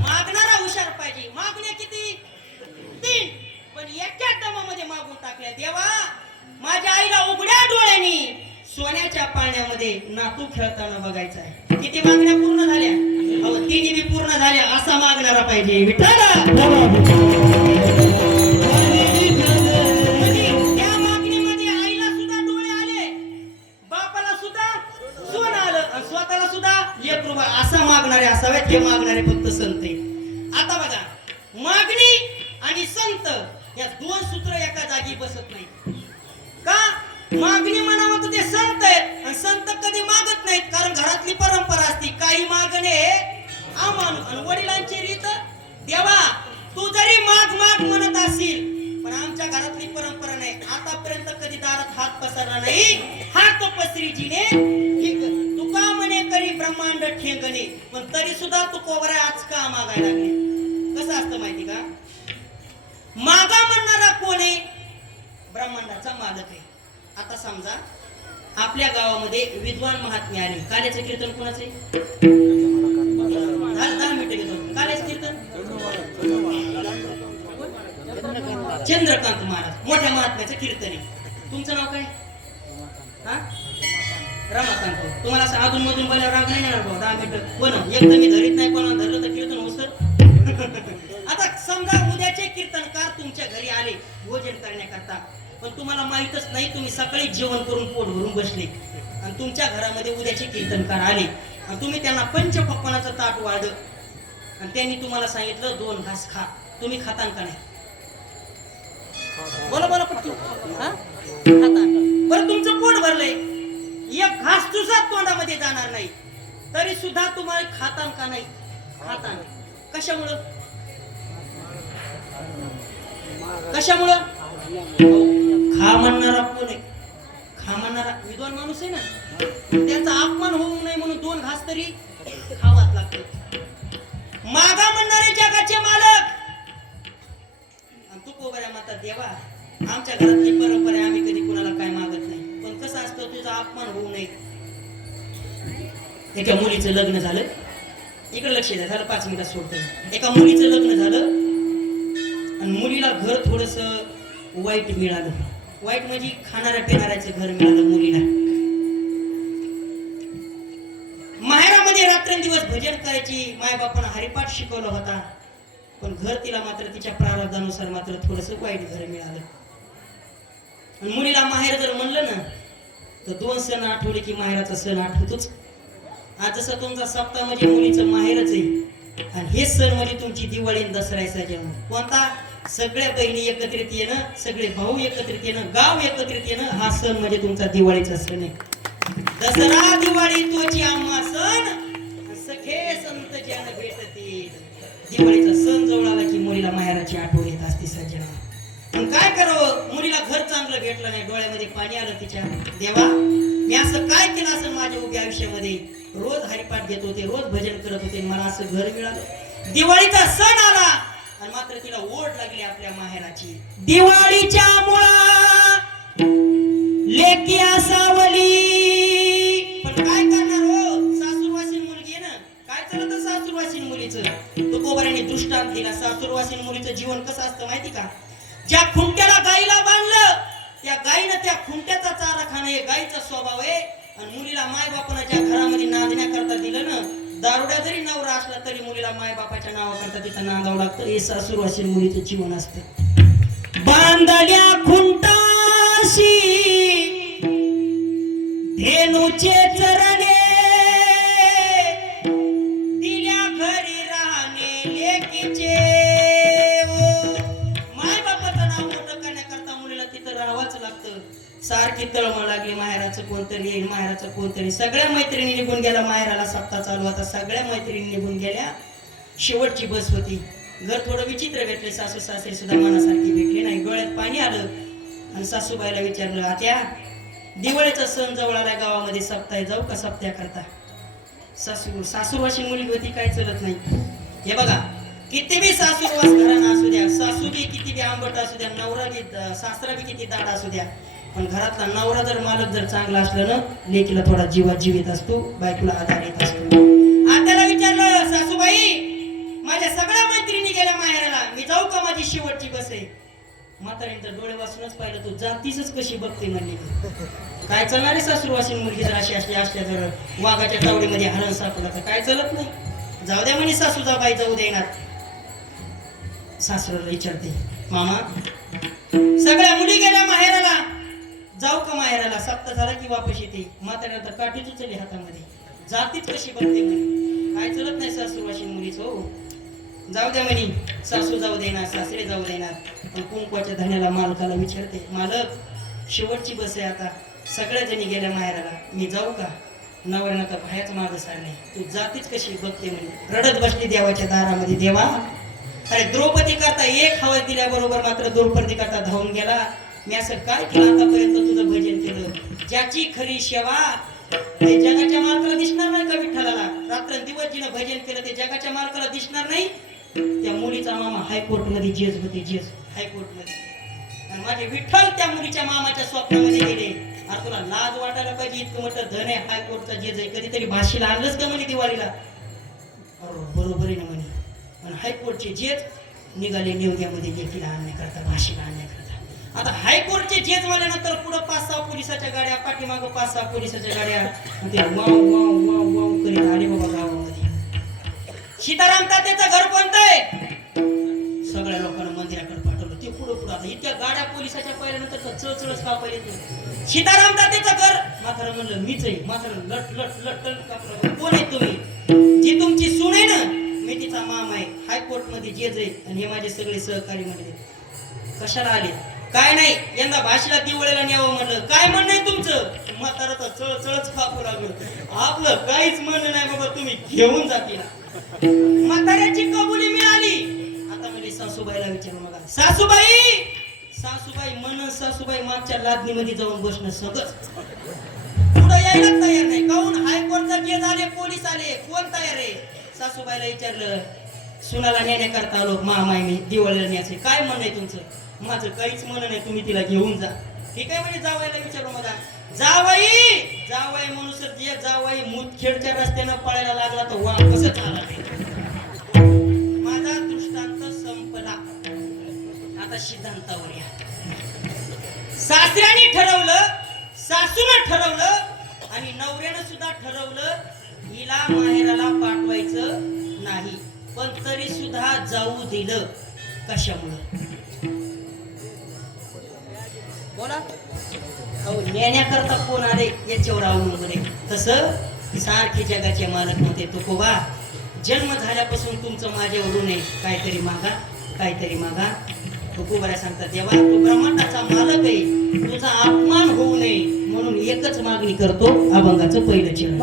मागणारा हुशार पाहिजे. मागण्या किती? 3. पण एका दमामध्ये मागून टाकल्या. देवा माझ्या आईला उघड्या डोळ्यांनी सोन्याच्या पाण्यामध्ये नातू खेळताना बघायचं आहे. किती मागण्या पूर्ण झाल्या? अहो 3 बी पूर्ण झाल्या. असा मागणारा पाहिजे विठ्ठला. त्या मागणीमध्ये आईला सुद्धा डोळे आले, बापाला सुद्धा सोनं आलं आणि स्वतःला सुद्धा लेकरू. असा मागणारे असावेत, हे मागणारे फक्त संत आहे. आता बघा मागणी आणि संत या दोन सूत्र एका जागी बसत नाही. का मागणी म्हणावं तर ते संत आहेत आणि संत कधी मागत नाहीत, कारण घरातली परंपरा असती काही मागणे अमानू. आणि वडिलांची रीत, देवा तू जरी माग माग म्हणत असील पण आमच्या घरातली परंपरा नाही. आतापर्यंत कधी दारात हात पसरला नाही, हात पसरीजीने तुका म्हणे करी ब्रह्मांड ठेंगणे, पण तरी सुद्धा तू कोवऱ्या आज का मागायला लागले. कसं असतं माहिती का, मागा म्हणणारा कोण आहे, ब्रह्मांडाचा मालक आहे. आता समजा आपल्या गावामध्ये विद्वान महात्मे आले, काल्याचं कीर्तन कोणाचं आहे? 10 मिनिटं घेतो. काल्याचं कीर्तन चंद्रकांत महाराज, मोठ्या महात्म्याचं कीर्तन आहे. तुमचं नाव काय? हा, रमाकांत. तुम्हाला असं अधून मधून बोलायला राग नाही येणार भाऊ? 10 मिनिटं बोला. एकदा मी धरीत नाही, कोणाला धरलं तर कीर्तन होतं. आता समजा उद्याचे कीर्तनकार तुमच्या घरी आले भोजन करण्याकरता, पण तुम्हाला माहितच नाही, तुम्ही सकाळी जेवण करून पोट भरून बसले आणि तुमच्या घरामध्ये उद्याचे कीर्तनकार आले आणि तुम्ही त्यांना पंचपक्वानाचं ताट वाढलं आणि त्यांनी तुम्हाला सांगितलं 2 घास खा. तुम्ही खातान का नाही? बोला बोला पटकन. हा, खातान. बरं तुमचं पोट भरलंय, एक घास तुझा तोंडामध्ये जाणार नाही, तरी सुद्धा तुम्हाला खातान का नाही? खातान. कशामुळं? कशामुळं? खा म्हणणारा कोण आहे? खा म्हणणारा विद्वान माणूस आहे ना, त्याचा अपमान होऊ नये म्हणून 2 घास तरी खावाच लागतो. मागा म्हणणारे जगाचे मालक आणि तू कोबऱ्या माता, देवा आमच्या घरातली परंपरा आहे, आम्ही कधी कुणाला काय मागत नाही, पण कसं असतं तुझा अपमान होऊ नये. एका मुलीचं लग्न झालं, इकडे लक्ष द्या, झालं 5 मिनिटात सोडतो. एका मुलीचं लग्न झालं आणि मुलीला घर थोडस वाईट मिळालं. वाईट म्हणजे खाणाऱ्या पिणाऱ्याचं घर मिळालं मुलीला. माहेरामध्ये रात्रंदिवस भजन करायची, मायबापानं हरिपाठ शिकवला होता, पण घर तिला मात्र तिच्या प्रारब्धानुसार मात्र थोडस वाईट घर मिळालं. आणि मुलीला माहेर जर म्हणलं ना तर 2 सण आठवले की माहेराचा सण आठवतोच. आज जसं तुमचा सप्ताह म्हणजे मुलीचं माहेरच आहे आणि हे सण म्हणजे तुमची दिवाळी आणि दसरा जेवण. कोणता? सगळ्या बहिणी एकत्रित येणं, सगळे भाऊ एकत्रित येणं, गाव एकत्रित येणं, हा सण म्हणजे तुमचा दिवाळीचा सण आहे. दसरा दिवाळी तोची आम्हा सण, सखे संत जन भेटतील. दिवाळीचा सण जवळ आला की मुलीला माहेराची आठवण येत असते सज्जना. पण काय करावं, मुलीला घर चांगलं भेटलं नाही, डोळ्यामध्ये पाणी आलं तिच्या. देवा मी असं काय केलं असं माझ्या उभ्या आयुष्यामध्ये? रोज हरिपाठ घेत होते, रोज भजन करत होते, मला असं घर मिळालं. दिवाळीचा सण आला आणि मात्र तिला ओढ लागली आपल्या माहेराची. दिवाळीच्या मुळा लेकी सावली, पण काय करणार हो, सासूरवासीन मुलगी आहे ना, काय चालत सासूरवासीन मुलीचं? तुकोबाराने दृष्टांत दिला. सासूरवासीन मुलीचं जीवन कसं असतं माहिती का? ज्या खुंट्याला गाईला बांधलं त्या गाईनं त्या खुंट्याचा चारा खाणं हे गाईचा स्वभाव आहे. आणि मुलीला माय बापानं ज्या घरामध्ये नांदण्याकरता दिलं ना, दारुड्या जरी नवरा असला तरी मुलीला माय बापाच्या नावाकरता तिथं नांदावं लागतं. हे सासूरवासीन मुलीचं जीवन असतं. बांधल्या खुंटाशी धेनुचे चरणे, दिल्या घरी राहणे लेकीचे. माय बापाचं नाव मोठं करण्याकरता मुलीला तिथं राहावंच लागतं. सारखी तळमळ लागली, माहेराचं कोणतरी येईल, माहेराचं कोणतरी. सगळ्या मैत्रिणी निघून गेल्या, माहेराला सप्ताह चालू होता, सगळ्या मैत्रिणी निघून गेल्या. शेवटची बस होती. घर थोडं विचित्र भेटले, सासू सासरे सुद्धा मनासारखी भेटली नाही. डोळ्यात पाणी आलं आणि सासूबाईला विचारलं, आत्या दिवाळीचा सण जवळ आला, गावामध्ये सप्ताह जाऊ का सप्त्या करता? सासूरवाशी मुलगी होती, काय चलत नाही. हे बघा, किती बी सासूरवास घराणं असू द्या, सासू बी किती बी आंबट असू द्या, नवरा बी सासरा बी किती दाड असू द्या, पण घरातला नवरा जर मालक जर चांगला असलं ना, लेकीला थोडा जीवात जीवित असतो, बायकोला आधार येत असतो. आत्याला विचारलं, सासूबाई माझ्या सगळ्या मैत्रिणी गेल्या माहेराला, मी जाऊ का? माझी शेवटची बस आहे. म्हातारीने डोळे वाचूनच पाहिलं, तू जातीच कशी बघते म्हणली. काय चालणार आहे सासूरवासीन मुलगी जर अशी असल्या जर वाघाच्या तावडीमध्ये हरण सापडलं तर काय चालत नाही. जाऊ द्या म्हणे सासू, जा बाई जाऊ देणार. सासऱ्याला विचारते, मामा सगळ्या मुली गेल्या माहेराला, जाऊ का माहेराला? सप्ताह झाला की वापस येते. म्हाताऱ्याला तर काठीच उचलली हातामध्ये, जातीच कशी बघते म्हणे. काय चलत नाही सासूरवासीन मुलीच. हो जाऊ द्या म्हणे, सासू जाऊ देणार, सासरे जाऊ देणार, पण कुंकवाच्या धान्याला मालकाला विचारते, मालक शेवटची बस आहे आता, सगळ्या जणी गेल्या माहेराला, मी जाऊ का? नवऱ्यानं तर बाहेरच मागं सारणे, तू जातीच कशी बघते म्हणे. रडत बसली देवाच्या दारामध्ये, देवा अरे द्रौपदी करता एक हवा दिल्याबरोबर मात्र द्रौपदी करता धावून गेला. मी असं काय केलं आतापर्यंत तुझं भजन केलं, ज्याची खरी सेवा ते जगाच्या मालकाला दिसणार नाही का विठ्ठलाला? रात्रंदिवस जिनं भजन केलं ते जगाच्या मालकाला दिसणार नाही. त्या मुलीचा मामा हायकोर्ट मध्ये जेज होते, जेज हायकोर्ट मध्ये, आणि माझे विठ्ठल त्या मुलीच्या मामाच्या स्वप्नामध्ये गेले. अरे तुला लाज वाटायला पाहिजे, इतकं मोठं धन आहे, हायकोर्टचा जेज आहे, कधीतरी भाषेला आणलंच का म्हणे दिवाळीला? अरे बरोबर आहे ना म्हणे. आणि हायकोर्टचे जेज निघाले नेवग्यामध्ये लेखीला आणण्याकरता, भाषेला आणण्याकरता. आता हायकोर्टचे जेज म्हणल्यानंतर पुढं 5-6 पोलिसाच्या गाड्या, पाठीमागं 5-6 पोलिसाच्या गाड्या, आणि ते वाव वाव वाव वाव करीत आले बाबा गावामध्ये. सीताराम तात्याचं घर कोणतं आहे? सगळ्या लोकांना मंदिराकडे पाठवलं, ते पुढं आता इतक्या गाड्या पोलिसाच्या पाहिल्यानंतर चळचळच का पाहिले. सीताराम तात्याचं घर मात्र म्हणलं मीच आहे, मात्र लट लट लट लट कापलं. कोण आहे तुम्ही? जी तुमची सून आहे ना, मी तिचा मामा आहे, हायकोर्ट मध्ये जेज आहे, आणि हे माझे सगळे सहकारी म्हणले. कशाला आले? काय नाही, यंदा भाषेला दिवाळीला न्यावं म्हणलं. काय म्हणणं आहे तुमचं? म्हातारा तर चळचळच कापू लागलं. आपलं काहीच म्हणणं नाही बाबा, तुम्ही घेऊन जातील. म्हाताऱ्याची कबुली मिळाली. आता म्हणजे सासूबाईला विचारू नका. सासूबाई, सासूबाई म्हण, सासूबाई मागच्या लादणीमध्ये जाऊन बसणं सगळं, पुढं यायला तयार नाही. काहून? हायकोर्टचा जेज आले, पोलीस आले, कोण तयार आहे? सासूबाईला विचारलं, सुनाला नेण्याकरता आलो, मामा आहे मी, दिवाळीला न्यायचे. काय म्हणणं आहे तुमचं? माझं काहीच म्हणणं नाही, तुम्ही तिला घेऊन जा. ठीक आहे म्हणजे जावायला विचारू मला. जावाई, जावाई म्हणून सर जे जावाई मुदखेडच्या रस्त्यानं पळायला लागला तर वा कसं झाला. माझा दृष्टांत संपला, आता सिद्धांतावर या. सासऱ्याने ठरवलं, सासूनं ठरवलं, आणि नवऱ्यानं सुद्धा ठरवलं हिला माहेराला पाठवायचं नाही, पण तरी सुद्धा जाऊ दिलं. कशामुळं? बोला. अहो नेण्याकरता कोण आले याच्यावर अवलंबून आहे. तसं सारखे जगाचे मालक म्हणते तुकोबा, जन्म झाल्यापासून तुमचं माझ्यावरून आहे, काहीतरी मागा, काहीतरी मागा. तुकोबा सांगतात, देवा तू ब्रह्मांडाचा मालक आहे, तुझा अपमान होऊ नये म्हणून एकच मागणी करतो, अभंगाचं पहिलं चरण.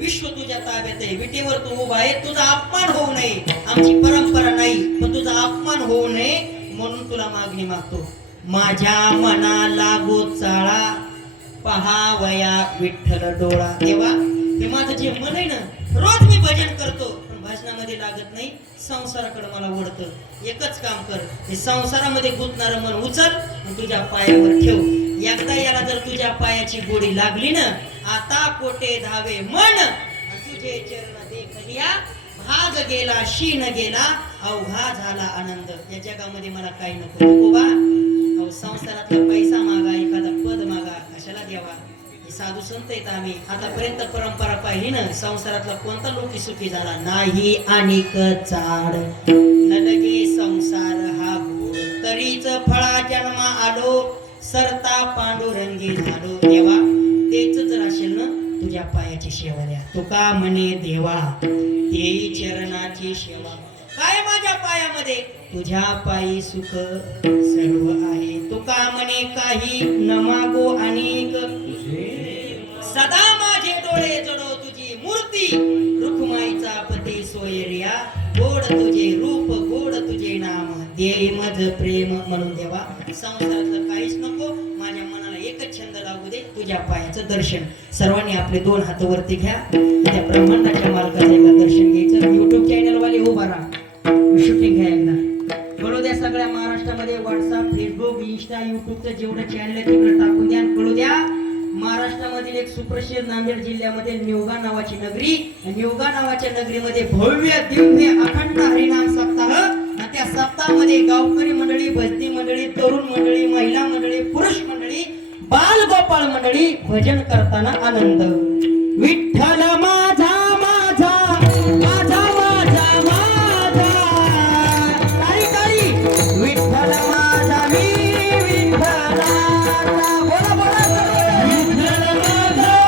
विश्व तुझ्या ताब्यात आहे, विटेवर तू उभा आहे, तुझा अपमान होऊ नये. आमची परंपरा नाही, पण तुझा अपमान होऊ नये म्हणून तुला मागणी मागतो. माझ्या मनाला गोचाळा पहावया विठ्ठल डोळा. देवा हे माझं जे मन आहे ना, रोज मी भजन करतो, पण भजनामध्ये लागत नाही, संसाराकडे मला ओढतं. एकच काम कर, हे संसारामध्ये गुंतणारं मन उचल आणि तुझ्या पायावर ठेव. एकदा याला जर तुझ्या पायाची गोडी लागली ना, आता कोटे धावे मन, तुझे चरण देखलिया भाग गेला शीन गेला, अवघा झाला आनंद. या जगामध्ये मला काही नको बाबा. संसारातला पैसा मागा, एखादा पद चला देवा हे साधू संत आहेत आम्ही आतापर्यंत परंपरा पाहिली ना संसारातला कोणता लोकी सुखी झाला नाही अनेक चाड न लगे संसार हा भूर तरीच फळा जन्मा आलो सरता पांडुरंगी झालो देवा तेच जर असेल ना तुझ्या पायाची सेवा द्या तुका म्हणे देवा देई चरणाची सेवा काय माझ्या पायामध्ये तुझ्या पायी सुख सर्व आहे तुका म्हणे काही न मागो अनेक सदा माझे डोळे जडो तुझी मूर्ती रुक्माईचा पती सोयरिया गोड तुझे रूप गोड तुझे नाम देई मज प्रेम म्हणून देवा संसारातलं काहीच नको माझ्या मनाला एकच छंद लागू दे तुझ्या पायाचं दर्शन सर्वांनी आपले दोन हात वरती घ्या त्या ब्रह्मांडाच्या मालकाचं एकदा दर्शन घ्यायचं युट्यूब चॅनल वाले उभा राहा शूटिंग घ्या एकदा कळू द्या सगळ्या महाराष्ट्रामध्ये व्हॉट्सअप फेसबुक इंस्टा युट्यूबचं जेवढं चॅनल आहे तिकडे टाकून द्या कळू द्या महाराष्ट्रामधील एक सुप्रसिद्ध नांदेड जिल्ह्यामध्ये निवगा नावाची नगरी निवगा नावाच्या नगरीमध्ये भव्य दिव्य अखंड हरिनाम सप्ताह आणि त्या सप्ताहामध्ये गावकरी मंडळी भजनी मंडळी तरुण मंडळी महिला मंडळी पुरुष मंडळी बाल गोपाळ मंडळी भजन करताना आनंद विठ्ठल माझा माझा माझा माझा माझा तारी तारी विठ्ठल माझा मी विठ्ठलाचा बोला बोला विठ्ठल माझा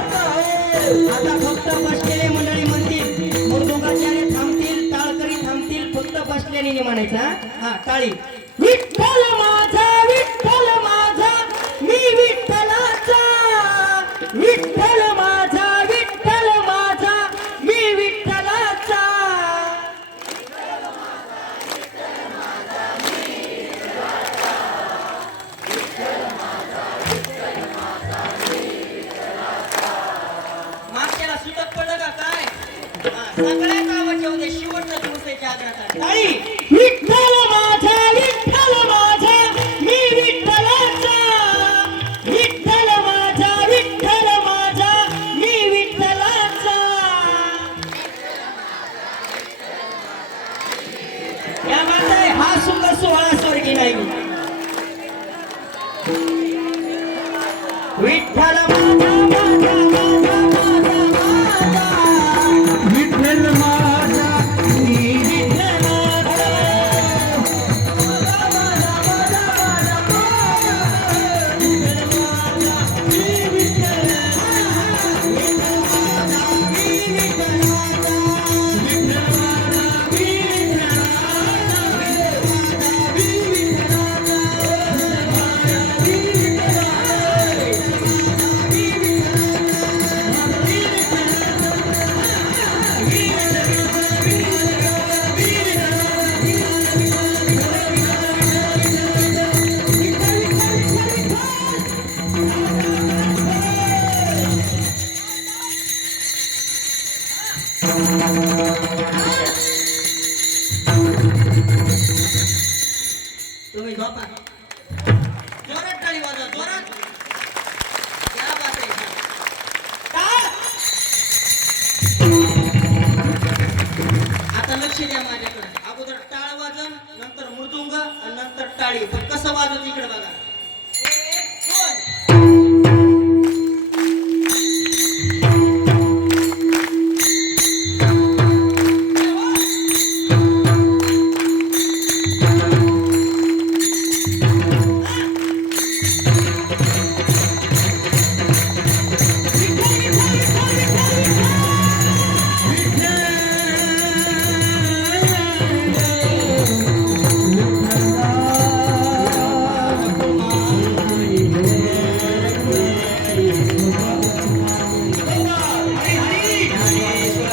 आता फक्त बसलेले मंडळी म्हणतील मृदुंगाचार्य थांबतील टाळकरी थांबतील फक्त बसलेले म्हणायचा हा टाळी विठ्ठल माझा मी विठ्ठलाचा विठ्ठल माझा मी विठ्ठलाचा मागच्याला सुटत पडलं का काय सगळ्या गावात येऊ दे शेवटचा दिवस आहे जागराचा टाळी विठ्ठल माझा मी विठ्ठलाचा विठ्ठल माझा मी विठ्ठलाचा या माते हा सुंदर सोहळा स्वर्गी नाही विठ्ठल माझा विठ्ठल माझा मी विठ्ठलाचा तुम्ही झोपा जोरात टाळी वाजवा जोरात क्या बात आहे टाळ आता लक्ष द्या माझ्याकडे अगोदर टाळ वाजन नंतर मृदुंग आणि नंतर टाळी पण कसं वाजवत इकडे बघा